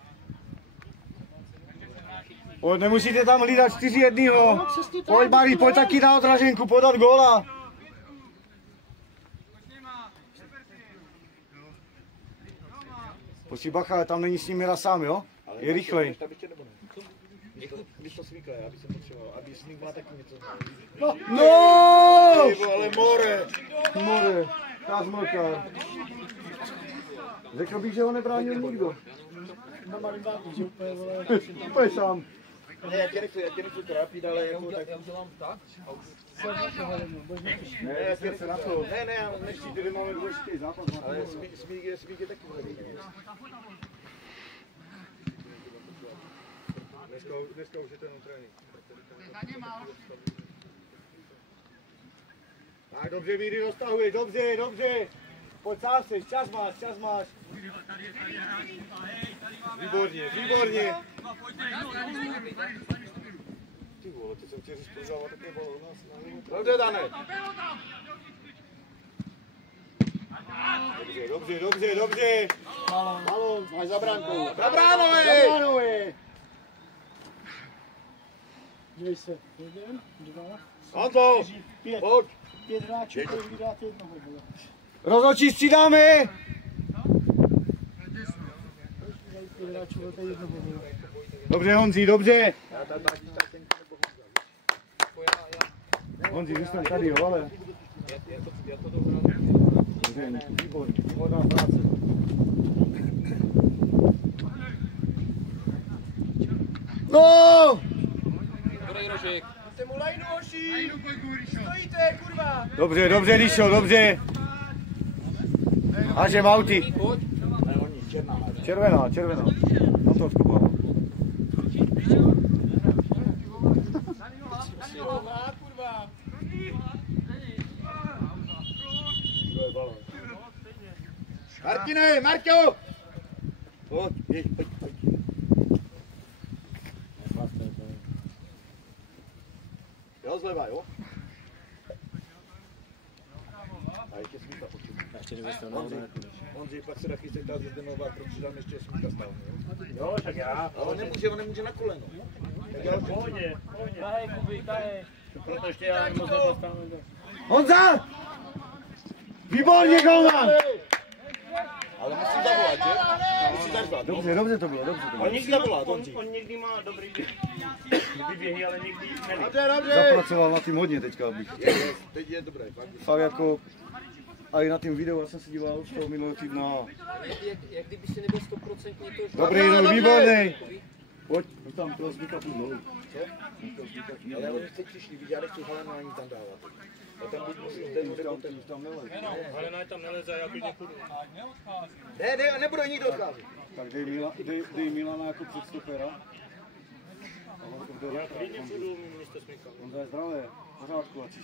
Pojď, nemusíte tam hlídat 4-1. Pojď, Mari, pojď taky na odraženku, podat góla. Pojď si bacha, tam není s ním Mira sám, jo? Je rychlej. Když to smíkle, aby se potřeboval, aby smík má taky něco. No! Ale more! More, kázmolkár. Řekl bych, že ho nebránil nikdo. Na malým váku, že úplně, vole. Úplně sám. Ne, já tě nechci trápit, ale jako tak... Já udělám tak. Ne, já se na to. Ne, já nechci, Tady máme důležitý zápas. ale smík je taky dobrý. Dneska už je to jenom trénink. Tak dobře, Víry, roztahuješ, dobře. Pojď sám seš, čas máš. Výborně. Ty vole, ty jsem chtěl říct, prožávat také bolo u nás na hru. Dobře, Dane. Dobře. Balón, máš za bránkou. Za bránou, Dívej se, jeden, dva, Anto, pojď. 5 hráčů, každý dát jednoho. Rozhodčí střídáme. 5 hráčů, to je jednoho. Dobře, Honzi, dobře. Honzi, zůstaň tady, jo, ale... Výborná práce. No! Dobrý rožek. Stojíte, kurva! Dobře, dobře, Ríšo, dobře. Hážem auty. Červená, červená. Na to odkopává. Martine, Marťo! Pojď, běž, pojď, pojď. Jo, zleva, jo? A ještě Smíka počím. Ještě nevystav Ondřej, pak se taky chystá z Zdenová, protože tam ještě Smíka stál. Jo, tak já. Ale on nemůže na koleno. Pohodě, pohodě. Tahej, Kuby, tahej. Proto ještě já moc nepostávám. Honza! Výborně, golman! Ale musí zavolat, že? Musí zařvat. Dobře, dobře to bylo, dobře to bylo. On někdy má dobrý vyběhy, ale někdy neví. Dobře, dobře. Zapracoval na tím hodně teďka, abych. Teď je dobré, fakt. Fakt jako, a i na tím videu, já jsem se díval z toho minulého týdna. Jak kdyby si nebyl 100% to... Dobrý, no, výborný. Pojď, tam toho Smíka půl dolů. Ale oni teď přišli, viděli, já nechci Helena ani tam dávat. A tam buď musíš jít, nebo tam neleze. Helena tam neleze, já klidně půjdu. Ne, nebude nikdo odcházet. Tak dej Milana jako předstopera. Já klidně půjdu místo Smíka. On je zdravé, v pořádku, ať si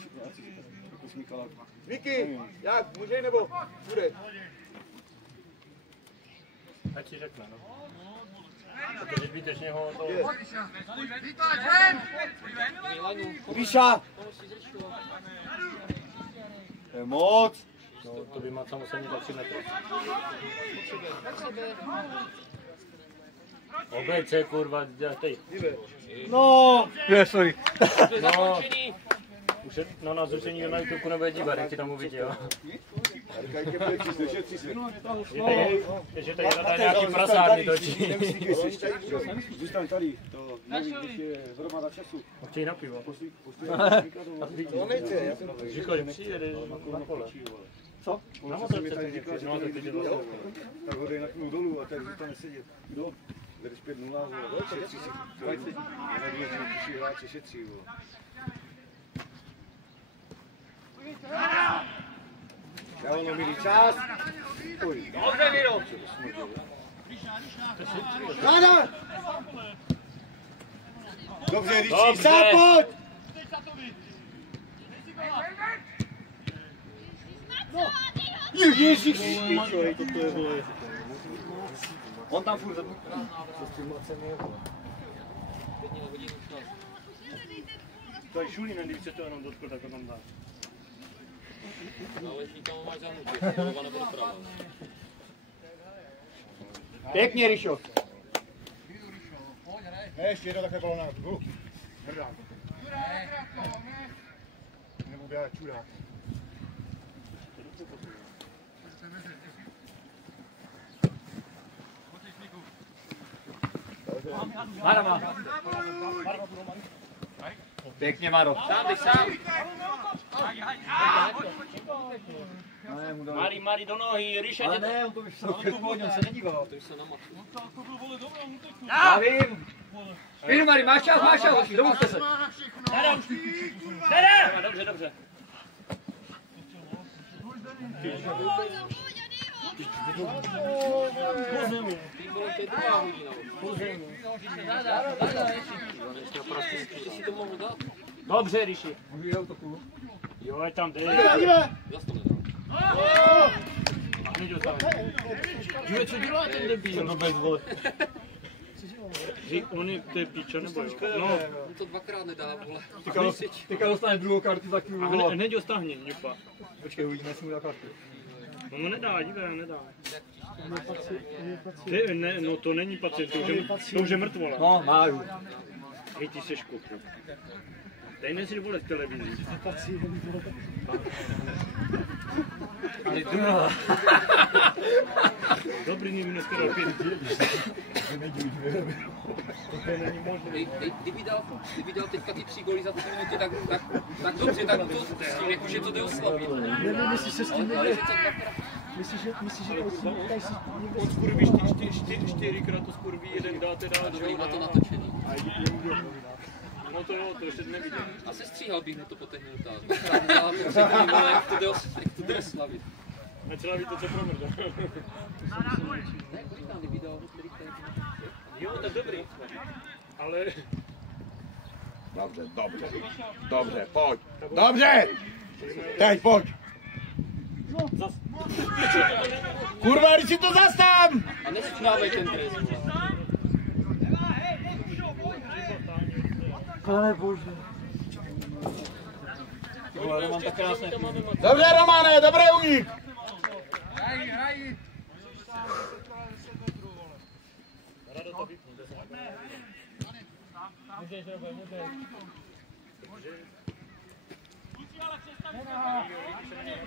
jako Smíkala. Miky, jak, může nebo bude? Ať si řekne, no. Protože zbytečně ho to... Ríša! To je moc! No, to by má samozřejmě tak 3 metry. Oblej se, kurva, dělej. No! Je, sorry. No, už je, no na zrušení na YouTube nebude dívat, jak ti tam uvidí, jo. Že tady hledá nějaký prasárny točí. Zůstaň tady, to neví, když je hromada času. Chtějí na pivo. To nechce, já jsem Říkal, že přijede na pole. Co? Na On motorce mi tady ten říkal, že no, tady jde dolů. Tak ho dej naknout dolů a tady zůstane sedět. Kdo? Vedeš 5-0, šetří si. Nevěří, když si hráče šetří. Já ono milý čas. Dobře, Miro! Záda! Dobře, Ríši, Dobře. sám pojď! Ježíš! To je vole. On tam furt To je Šulín, když se to jenom dotkl, tak to tam dá. Pěkně, Ríšo. Ne, ještě jedno takhle balona. Hrdá. Nebo udělat čurák. Marama! Pěkně, Maro. Sám, jdeš sám! Mari do nohy, Ríša Ale tě to... ne, on to vyšel. On se nedíval. Já vím! Pínu, Mari, máš čas, domluvte se! Nede! Dobře, dobře. Dobře, Ríši. Jo, ať tam jde. Neděl tam. Dívaj, co dělá ten debil? No bez vole. On je, to je píča, nebo jo? No. On to dvakrát nedá, vole. Teďka dostane druhou kartu za chvíli. A hned ho stáhni, Jupa. Počkej, uvidíme, jestli mu dá kartu. On mu nedá, dívej, nedá. Ne, no to není pacient, to už je mrtvola. No, máju. Hej, ty seš kuk. Tady nejsi vole v televizi. Ale druhá. Dobrý, mě dneska dal 5. To není možné. Kdyby dal teďka ty 3 góly za 3 minuty, tak dobře, tak to s tím, jakože to jde oslavit. Myslíš, že s tím Ale nejde? že to dvakrát... Myslíš, že tady si někde... On skurví 4krát to skurví, jeden dá teda. Dobrý, má to natočený. No to jo, to ještě neviděl. A se stříhal bych to po těch minutách. Jak to jde slavit. Nečela ví to, co promrdá. Ne, kolik nám video, který tady... Jo, tak dobrý. Ale... Dobře, dobře. Dobře, pojď. Dobře! Teď pojď. Kurva, když si to zastám! A nesundávej ten trest. Pane bože. Roman tak krásně. Dobře, Romane, dobrý únik! Rado to vypnu. Můžeš, Robe, můžeš.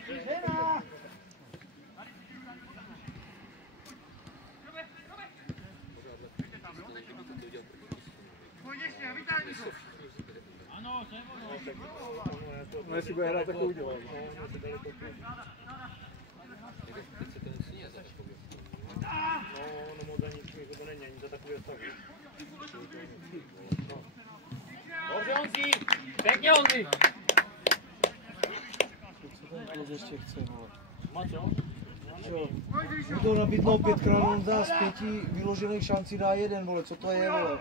Žena! No jestli bude hrát, tak to udělám. No, moc ani to není, ani to takové stavu. Dobře, Honzi! Pěkně, Honzi! Co ještě chce, vole? Mačo? To nabídnou 5krát, on dá z 5 vyložených šancí dá 1, vole, co to je, vole?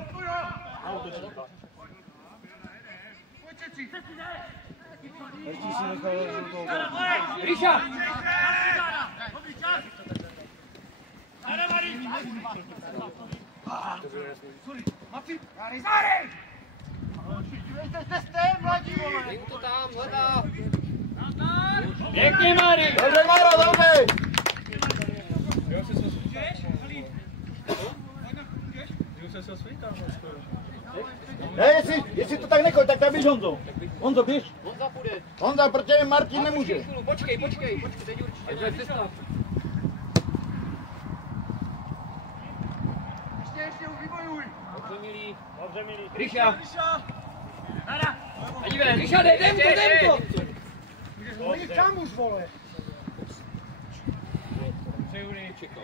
Ještě si nechal žlutou. Ríša! Dej mu to tam, hledá! Pěkně, Mari! Dobře, Maro, dobře! Ne, jestli to tak nechoď, tak tam běž Honzo. Honzo, běž. Honza půjde. Honza, protože Martin nemůže. Počkej, teď určitě máš přestav. Ještě už vybojuj! Dobře, milí. Ríša! Ani ven, Ríša, dej mu to! Oni kam už, vole? Čekal.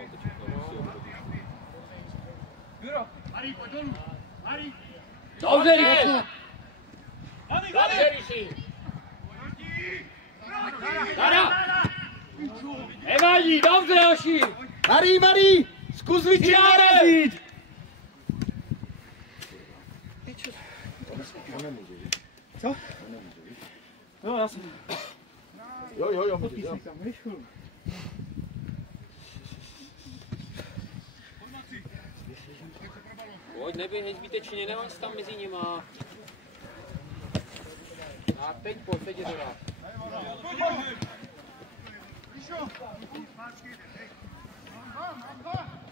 Mari, pojď dolů! Mari! Dobře, Ríša! Dobře, Ríši! Dada! Nevadí, dobře, Joši! Mari, zkus Liči narazit! Co? Jo, já jsem... Jo, můžeš, jo. Pojď, neběhej zbytečně, nemáš tam mezi nima. A teď je to rád.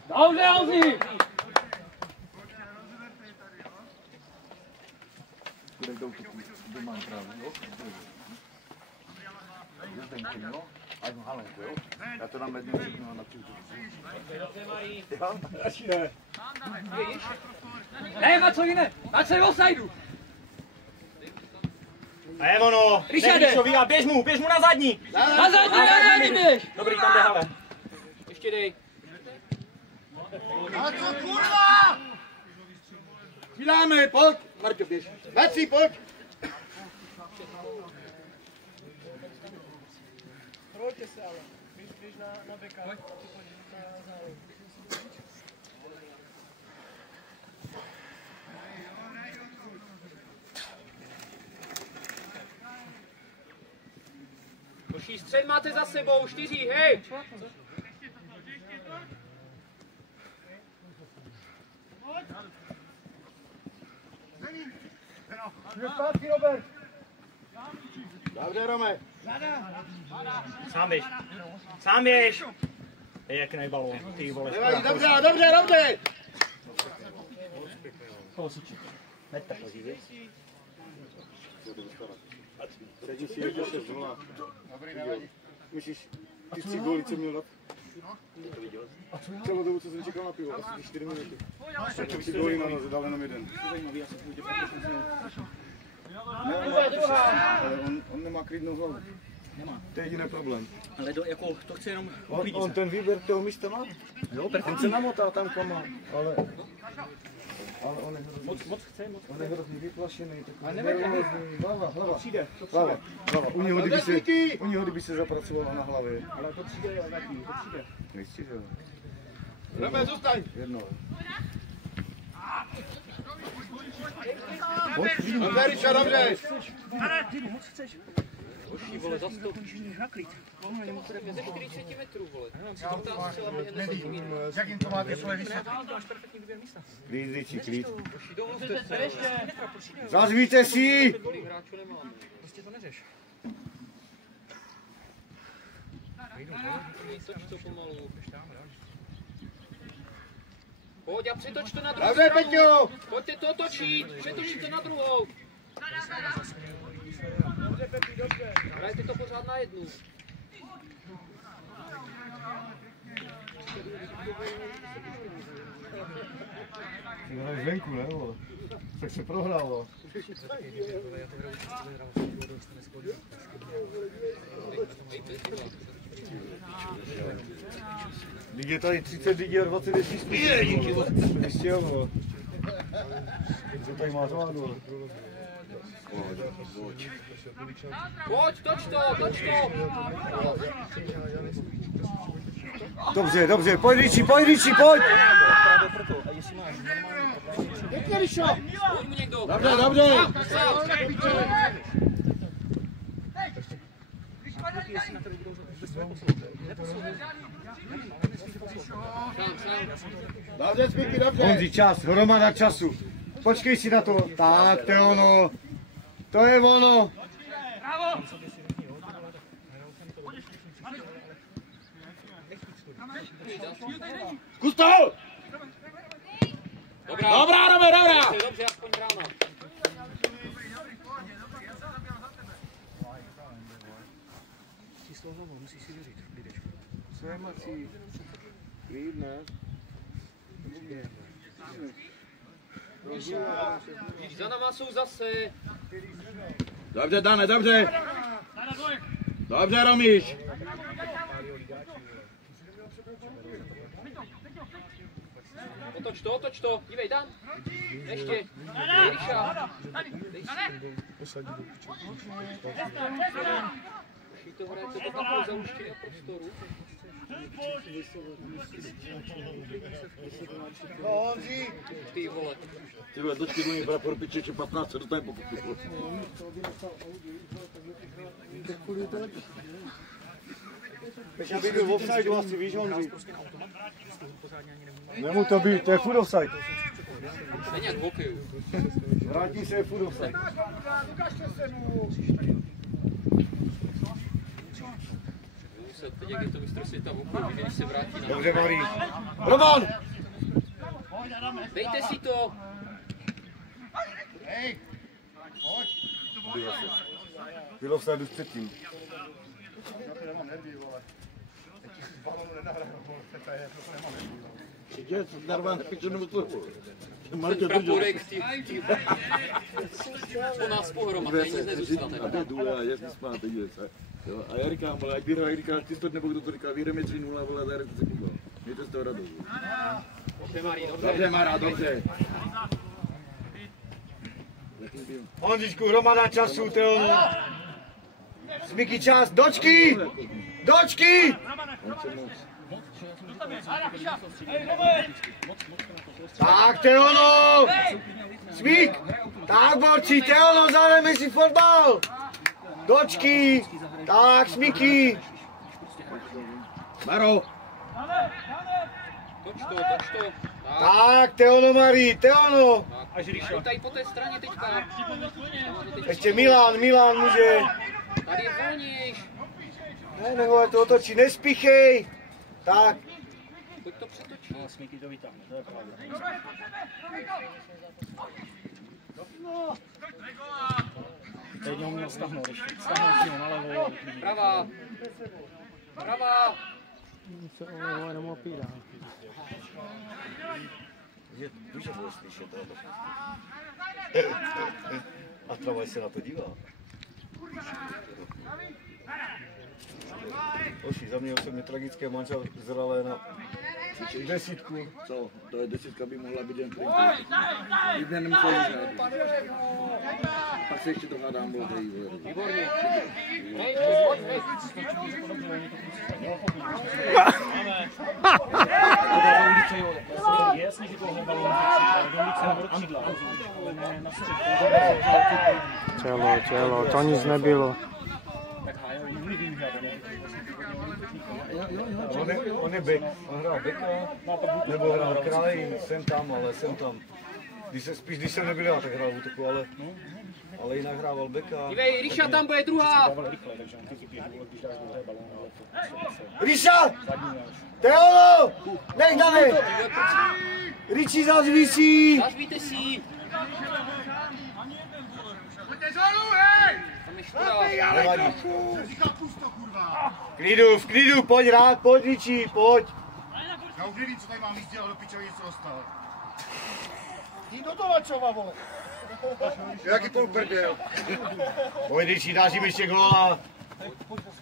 Dobře, Honzi! Budem to útoku, kde mám právo, jo? Zdenky, jo? Ať mám halenku, jo? Já to dám jednou všechno na tu útoku. Dobře, Mari. Jo? Radši ne. Ne, Maco, jiné! Ať se offsideu! A je ono! Richarde! A běž mu na zadní! Na zadní běž! Dobrý, tam jde, ale. Ještě dej. A co kurva? Přidáme, pojď. Marťo, běž. Maci, pojď. Projďte se ale. Běž na beka. Pojď. Další střed máte za sebou, 4, hej! Jde zpátky, Robert. Dobře, Rome. Sám běž! Pěkný balón, ty vole. Nevadí, dobře. Neďte pozívej. Předtím si jezdil 6-0. Myslíš, ty 3 góly, co měl dát? Celou dobu, co jsem čekal na pivo, asi 4 minuty. 3 góly na noze, dal jenom jeden. Ale on nemá klidnou hlavu. To je jediný problém. Ale to chce jenom On ten výběr toho místa má. Jo, On se namotá tam, kam má, ale Ale on je hrozný. Moc chce, moc On je hrozný vyplašený, takový nevadí. nervózní. Hlava. To přijde. Hlava. U něho kdyby se zapracovala na hlavě. Ale to přijde, Gatí, to přijde. Jistě, že jo. Jdeme, zůstaň. Jedno. Dobře, Riča, dobře. Moc chceš. Hoší, vole, zastup. Na klid. Ze 40 metrů, vole. On si to tam střela během 10 minut. Jak jim to máte svoje výsledky? Máš perfektní výběr místa. Klid. Hoší, dovolte se. Zařvíte si! Kolik hráčů nemám. Prostě to neřeš. Toč to pomalu. Pojď a přetoč to na druhou Dobře, stranu. Peťo! Pojďte to točit, přetočit to na druhou. Hrajte to pořád na jednu. Ty hraješ venku, ne? Vole? Tak se prohrálo. Teď je tady 30 lidí a 20 desí spíš. Ještě jo, vole. Co tady má řád, vole? Pojď, toč to. Dobře, pojď Riči, pojď! Pojď mu někdo. Dobře. Dobře, Smíky, dobře. Honzi, čas, hromada času. Počkej si na to. Tak, to je ono. To je ono. Zkus to! Dobrá. Dobře, aspoň brána. Musíš si věřit. Co je Mací? Klid, ne? Za náma jsou zase. Dobře, Dane, dobře. Dobře, Romíš. Otoč to. Dívej, Dan. Ještě. Ríša. To hraje to takové zauštěné prostoru. No Honzi. Ty vole. Ty vole, dočky do něj prapor pičeče 15, dostane po pokutu. Peša by byl v offsideu asi, víš Honzi? Nemu to být, to je furt offside. Není jak v hokeju. Vrátí se, je furt offside. Teď jak je to mistr světa v hokeju, když se vrátí na... Dobře, Marí. Roman! Dejte si to. Byl offside už předtím. Jde, narvá nepiče nebo to. Ten praporek, ty. Po nás pohromadě, nic nezůstane. A to je důle, a jasně spát, jo. A já říkám, vole, ať vyhrál, říká, ty to nebo kdo to říká, vyhrajeme 3-0, vole, zahrajte se pivo. Mějte z toho radost. Dobře, Marí, Dobře, Mara, dobře. Honzičku, hromada času, Teonu. Smíky čas, dočky! Tak, Teono! Smík! Tak, borci, Teono, zahrajeme si fotbal! Dočky! Tak, Smíky! Maro! Toč to. Tak, Teono, Marí, Teono! A tady po té straně teďka. Ještě Milan může. Tady je volnějš. Ne, nebo to otočí, nespíchej! Tak. Pojď to přetočit. No, Smíky to vytáhne, to je pravda. Teď ho měl stáhnout ještě. Stáhnout si ho na levo. Pravá. Se ono jenom opírá. Víš, že to slyšet, a Travaj se na to dívá. Oši, za mě osobně tragické manžel zralé na Desítku. Co? To je desítka by mohla být jen trinku. Kdyby nemusel jít žádný. Pak se ještě dohádám, bylo tady. Výborně. Jasně, že toho balónu do ulice nebo do křídla. Čelo, to nic nebylo. On je bek, on hrál beka, nebo hrál kraj, jsem tam, ale jsem tam. Když jsem nebyl, tak hrál v útoku, ale jinak hrával beka. Dívej, Ríša, tam bude druhá! Ríša! Teolo! Nech dáme! Ríči zazvící! Zažvíte si! Nevadí. V klidu, pojď rád, pojď Ríči, pojď! Já už nevím, co tady mám jíst dělat, do pičovi něco dostal. Jdi do Tovačova, vole. Jaký to uprdel? Pojď Ríči, dáš jim ještě góla.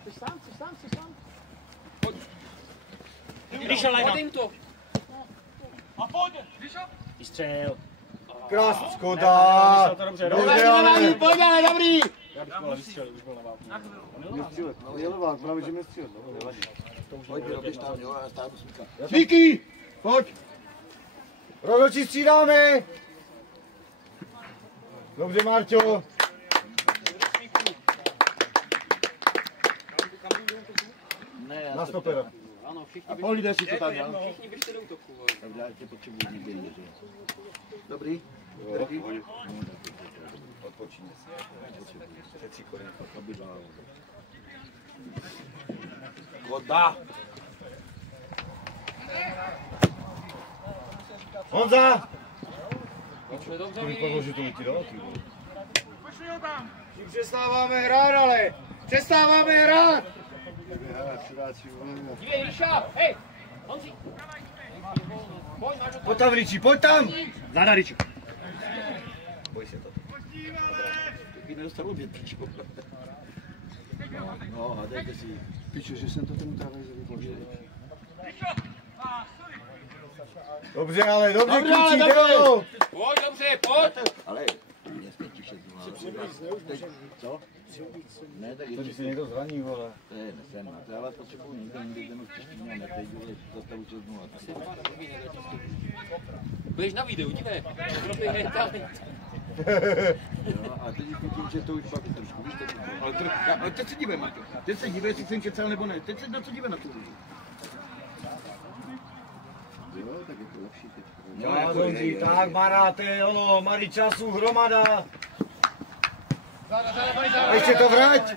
Jsi sám. Ríša, lajna. Hodím to. Vystřel. Krásný, škoda. Pojď, ale dobrý! Já bych ale vystřelil, už byl na válku. Nestřílet, no, je levák, právě že nestřílet, no, nevadí. Pojď, běž tam, jo, já stánu smíka. Smíky, pojď. Rozhodčí střídáme. Dobře, Marťo. Na stopera. Ano, všichni A pohlídej si to tam, jo? Všichni běžte do útoku. Tak já tě potřebuji někde jinde, že jo? Dobrý? Odpočíně si. Třetí kolik. Koda! Honza! Dobře, dobře. Podložit to lítí do velký. Přestáváme hrát, ale! Přestáváme hrát! Dívej, Ríša, hej! Honzi! Pojď tam, Ríči, pojď tam! Záda, Ríči. Boj se to. Taky nedostal oběd, pičo. No, hádejte si. Pičo, že jsem to ten trávej vypložil. Dobře, ale dobře, kluci, jdou! Pojď, dobře, pojď! Ale nesmí tiše znovu. Co? Ne, tak To ještě si někdo zraní, vole. to je nesem. To já vás potřebuji někde jenom v češtině a neteď, ale zastavu 6-0. Budeš na videu, dívej. Proběhne talent. Jo, a teď vidím, že to už pak trošku, víš, ale teď se dívej, Marko. Teď se dívej, jestli jsem kecel nebo ne. Teď se na co dívej na tu lidi. Jo, tak je to lepší teď. Já Honzi, tak Maráte, ono, malý času, hromada.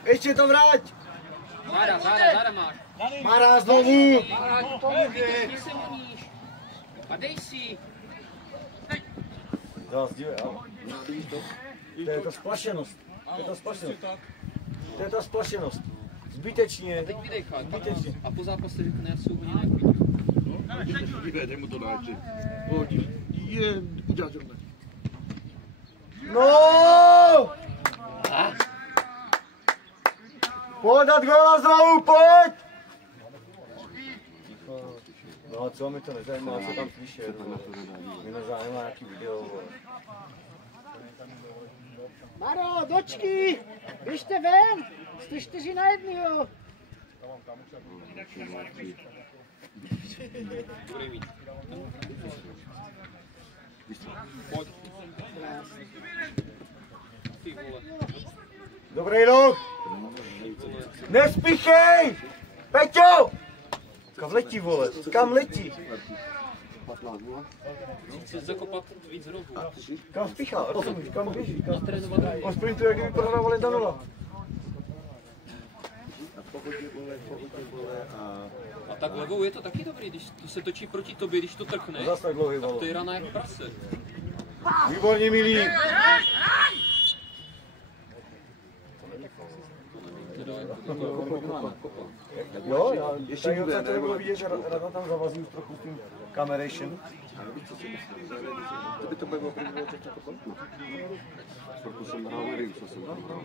Ještě to vrať! Záda máš. Mará znovu! Ty se umíš. A dej si. Zás, dívej, ale. To je ta splašenost. To je ta splašenost. Zbytečně. Teď vydechat. Zbytečně. A po zápase řekne, já jsou hodně nevidím. Dívej, dej mu to dát, že. Je, udělal to. No! Pojď dát góla znovu, pojď! No a co, mi to nezajímá, co tam slyšet. Mě nezajímá nějaký video. Maro, dočky! Běžte ven! Jste 4-1, Dobrý mít. Pojď. Ty vole. Dobrý rok! Nespíchej! Peťo! Kam letí, vole? Kam letí? Chci zakopat víc rohů. Kam spíchá? Rozumíš? Kam běží? Natrénovat rohy. On sprintuje, kdyby prohrával 1-0. A tak levou je to taky dobrý, když to se točí proti tobě, když to trkne. Zas tak dlouhý, Tak vole. to je rana jak prase. Výborně, milí. Jo, ještě tady to nebylo vidět, že Rada tam zavazí už trochu s tím kameration. Ale víš, co si myslím? To by to bylo první oček jako konku. Proto jsem hrál nevím, co jsem hrál.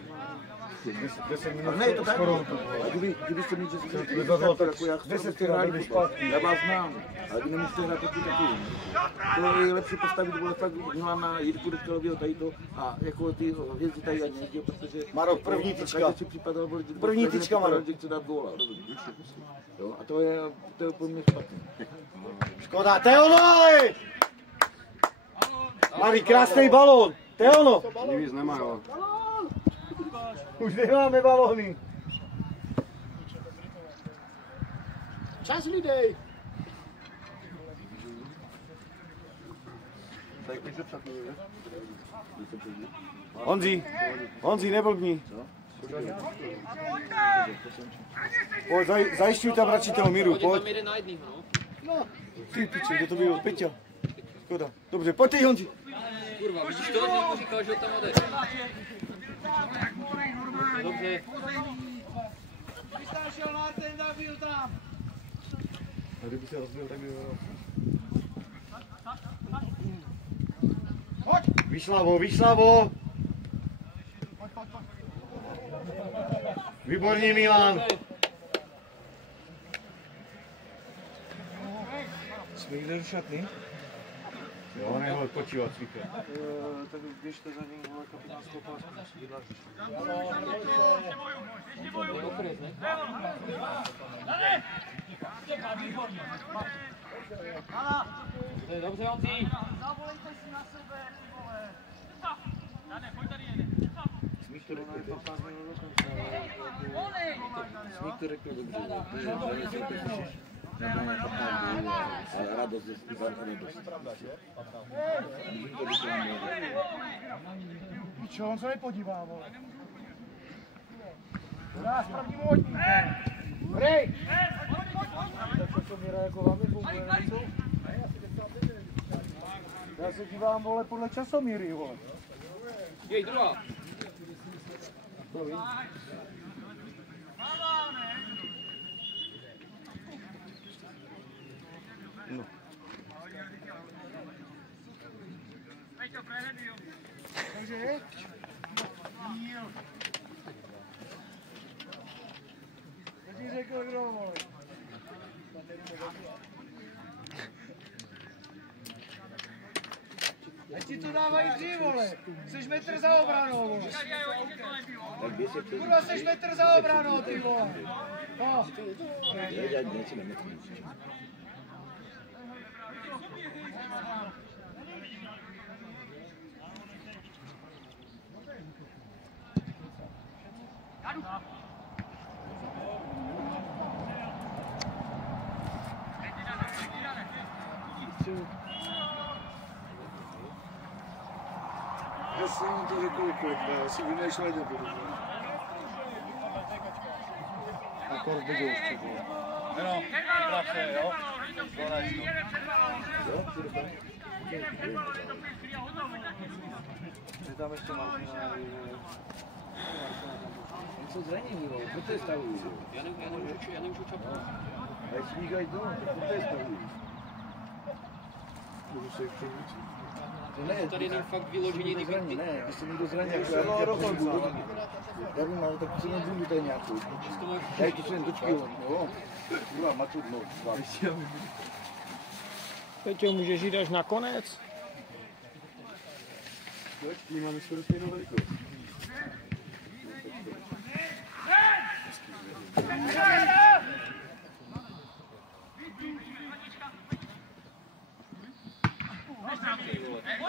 10 minut Ne, je to tak. skoro. Kdybyste mě, že si tak já chci hráli zpátky. Já vás znám, ale vy nemusíte hrát taky takový. To je lepší postavit, vole, fakt Milana, Jirku Dočkalovýho tady to a jako ty hvězdy tady ani nejdě, protože... Marok, první tyčka. První tyčka, Marok. Chce dát góla, rozumíš? Jo, a to je pro mě špatný. Škoda, to je ono, ale! Marý, krásný balón, to je ono. Nic nemá, jo. Už nemáme balóny. Čas lidej! Honzi, neblbni. Pojď, zajišťuj tam radši toho Míru, pojď. Tam jeden na jednýho, no. No, ty piče, kde to bylo? Peťa. Škoda. Dobře, pojď ty, Honzi. Kurva, vidíš to? Někdo říkal, že ho tam jde. Dobře. A kdyby se rozbil, tak by bylo. Vyšlavo, Vyšlavo! Výborný Milan! Jsme jde do šatny? Jo, neho odpočívat cvikat. Tak běžte za ním, vole, kapitánskou pásku. To je dobře, Honzi. Smík to řekl dobře. Smík to řekl dobře. Ale radost je radost. Čo, on se nepodívá, vole. Dá, spravdí můj. Hrej! Tak to Míra jako vám funguje, nejsou? Já se dívám, vole, podle časomíry, vole. Jej, druhá. No. Takže? Já ti řekl, kdo, vole. Ať ti to dávají dřív, vole. Jseš metr za obranou, vole. Kurva, jseš metr za obranou, ty vole. No. Já jsem jim to řekl, kolik, já si vymýšlel nebudu. Akor budou ještě, vole. Ano, krásně, jo. Je tam ještě Martina. Něco zranění, vole, proto je stavují. Já nemůžu čapu. A jestli smíkají to, tak proto je stavují. Můžu se ještě víc. Ne, tady není fakt vyložený ty zranění, ne, když se někdo zraní, Už jako se já do konce. já vím, ale tak si nebundu tady nějakou. Daj to sem dočky, jo. Druhá maču dno, Peťo, můžeš jít až na konec? Dočky, máme skoro stejnou velikost.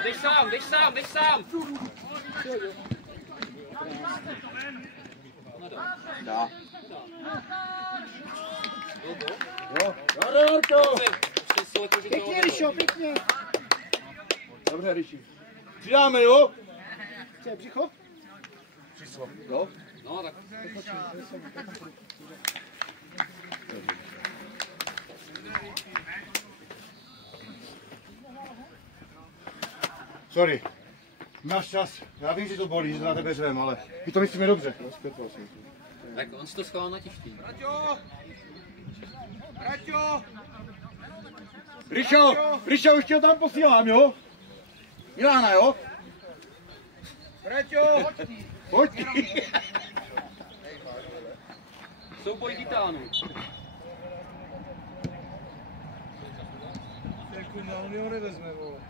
Jdeš sám! Dá. Jo, Jarko! Pěkně, Ryšo, pěkně. Dobře, Ryši. Přidáme, jo? Chce břicho? Číslo. Jo? No, tak. Sorry. Máš čas. Já vím, že to bolí, že to na tebe řvem, ale my to myslíme dobře. Zpět vlastně. Tak on si to schoval na těžký. Braťo! Braťo! Ryšo, už tě ho tam posílám, jo? Milána, jo? Braťo! Pojď! Souboj titánů. Jako na Unii ho nevezme, vole.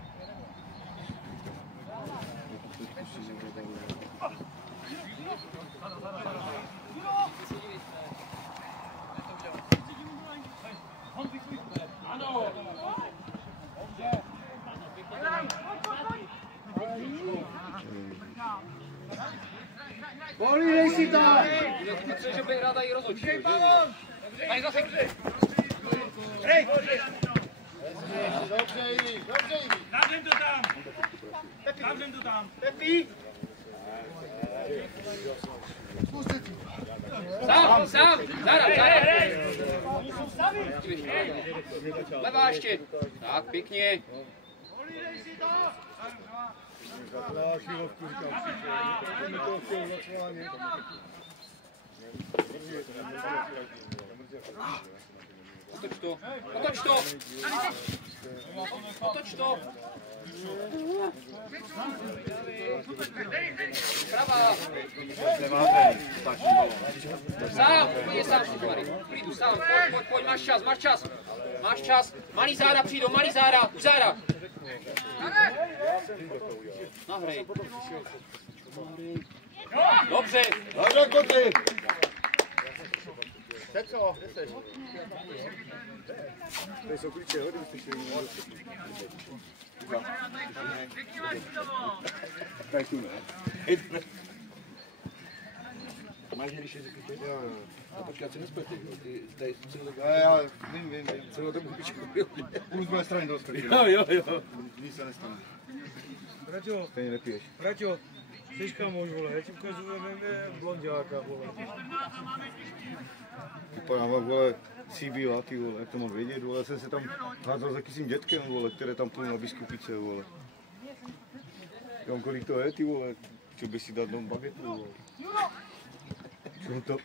Pohlídej si tam! Potřebuje, že by hrát i rozhodčí. Tady zase. Hej! Dám to tam. Dám to tam. Pepi! Sám! Zara! Levá ještě. Tak, pěkně. Pohlídej si to! Na chvílovku říkám, mi to chtěl začování. Otoč to. Prava. Sám, je sám, Mari. Klidu, sám, pojď, máš čas. Malý záda přijdou, už záda. Nahraj. Dobře. Dobře, koty. Tady jsou klíče, hodně jste šli. Tady tu, ne? Máš když je řekl, jo. A počkej, já si nespěte, ty tady celou Já vím. celou dobu pičku. Půl z moje strany doskali. Jo. Nic se nestane. Braťo, Stejně nepiješ. Braťo, jsi kamoš, vole, já ti ukazuju blonděláka, vole. Vypadám, vole, CB láty, vole, jak to mám vědět, vole, jsem se tam házel s jakým dětkem, vole, které tam plnou na Biskupice, vole. Já mám, kolik to je, ty vole, čo by si dát dom bagetu, vole. To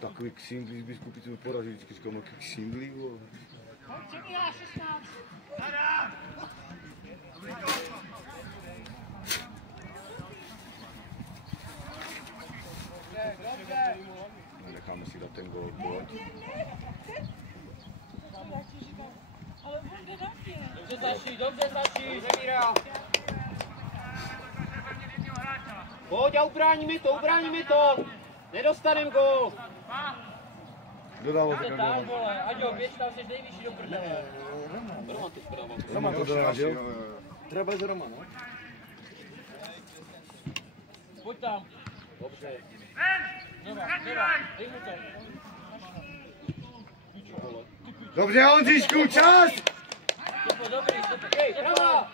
takový ksingli z Biskupice poraží, vždycky říkám, jaký ksingli, vole. Necháme si dát ten gól, pojď. Dobře začí, Zemíra. Pojď a ubrání mi to. Nedostanem gól. Dodával Jde tak tam, vole. Aďo, běž tam, jsi nejvyšší do prdele. Roman to spadával. Roman to dorážil. Třeba z Romana. Pojď tam. Dobře. Dobře, Ondříšku, čas! Hej, prava!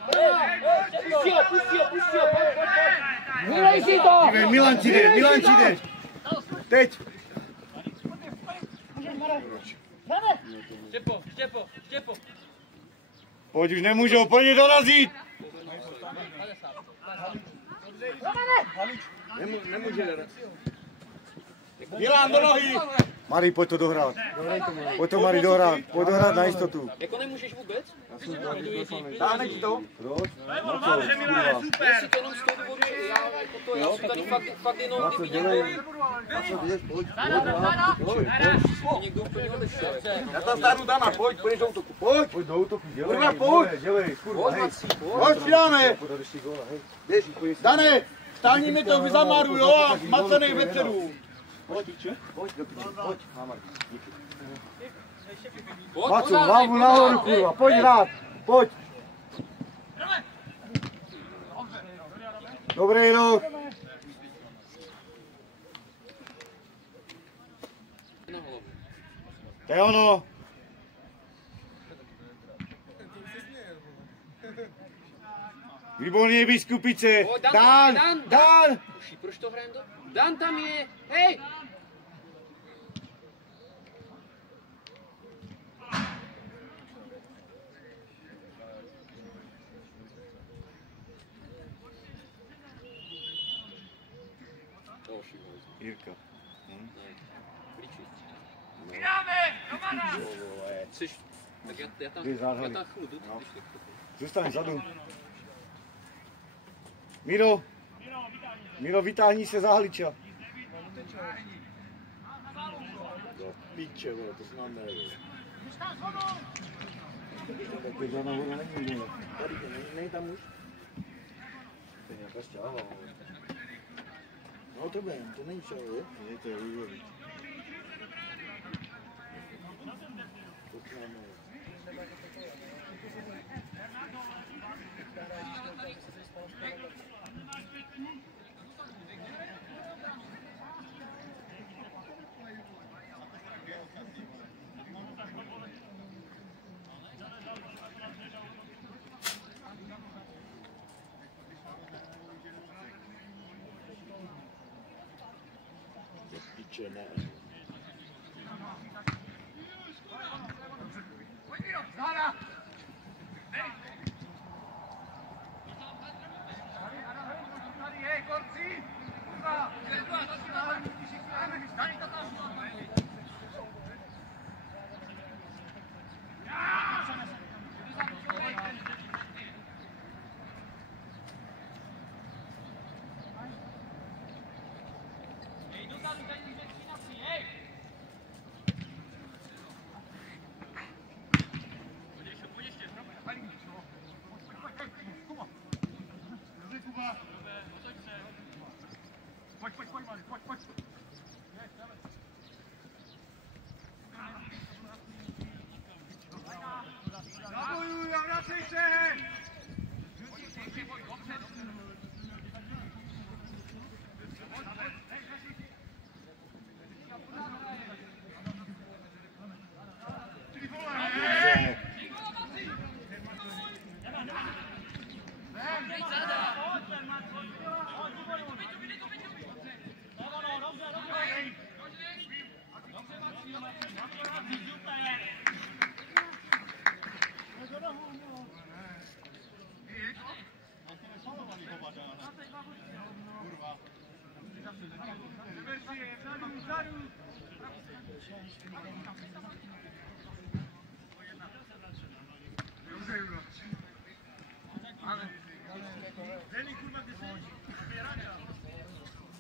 Pusti ho, pojď. Milej si to! Dívej, Milan ti jde. Teď. Štěpo. Pojď, už nemůžou, pojď dorazit. Nemůže. Milan, do nohy! Mari, pojď to dohrát. Pojď to, Mari, dohrát. Pojď dohrát na jistotu. Jako nemůžeš vůbec? Táhne ti to? Proč? Dobře, Milane, super. Já si to jenom z toho důvodu, že já jsem tady fakt jenom kdyby někdo úplně odešel. Já tam stánu Dana, pojď do útoku. Pojď do útoku, dělej. Dělej, kurva, hej. Pojď, Dane! Běž, Dane, stáhni mi to za Maru, jo, a macenej vepředu. pojď, máma. Macu, hlavu nahoru, kurva, pojď hrát, pojď. Dobrý rok. To je ono. Výborně, Biskupice. Dan. Proč to hrajem to? Dan tam je, hej! Jirka. Tak já tam chludu. Zůstaň vzadu. Miro, vytáhni se za Haliča. Do piče, vole, to se nám nejde. Tak to na voda není, tady to není tam už. To je nějaká šťáva. No to vím, to není šťáva, je? Ne, to je růžový. To se nám nejde. Piče, ne.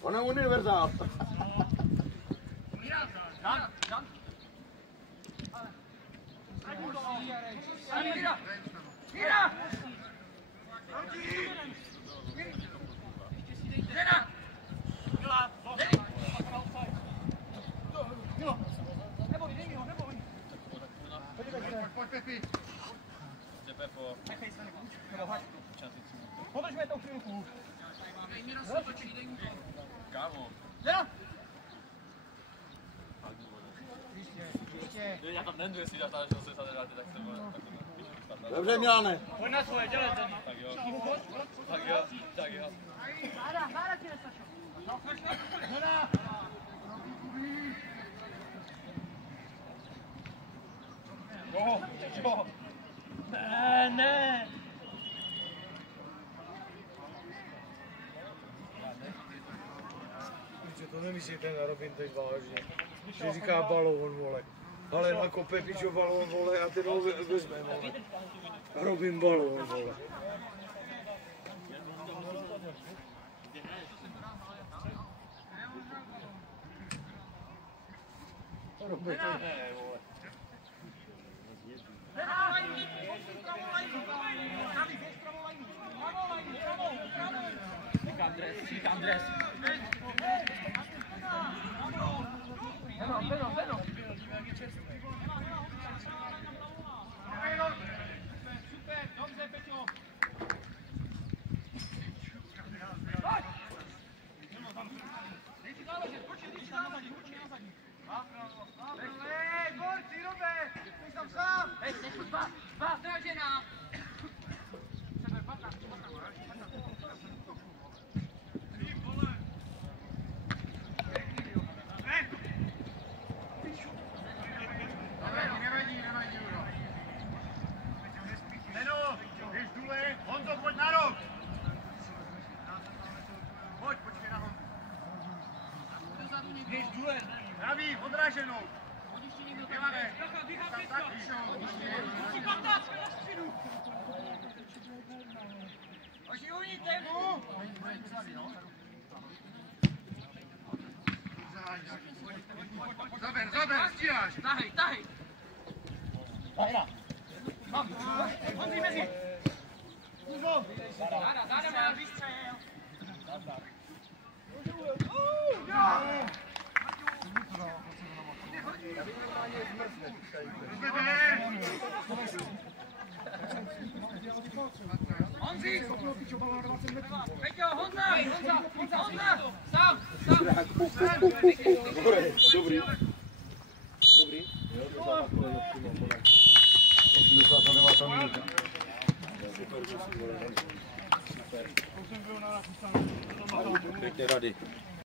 On je univerzál. Podržme to chvilku. Kámo. Já tam nendu, jestli dáš že se tady dáte, tak se bude. Dobře, Milane. Pojď na svoje, dělejte. Tak jo. Tak jo. Tak jo. Vára ti nestačí. Jo. Ne. To nemyslí ten Robin teď vážně. Že říká balón, vole. Ale nakope pičo balón, vole, a ten ho vezme, vole. Robin balón, vole. Robin, ne, vole. Říkám dres. Beno. Super, dobře, Peťo. Dej si záležet, počkej na zadní. Borci, Robe, jsi tam sám. Hej, dva, stražená. Praví, odráženou. Děláme. Tak, Hoši, uvidíte mu. Zaber, stíháš. Tahej. Honzi mezi. Záda má výstřel. Honzi! Peťo, Honza! Sám! Dobrý. Pěkně rady.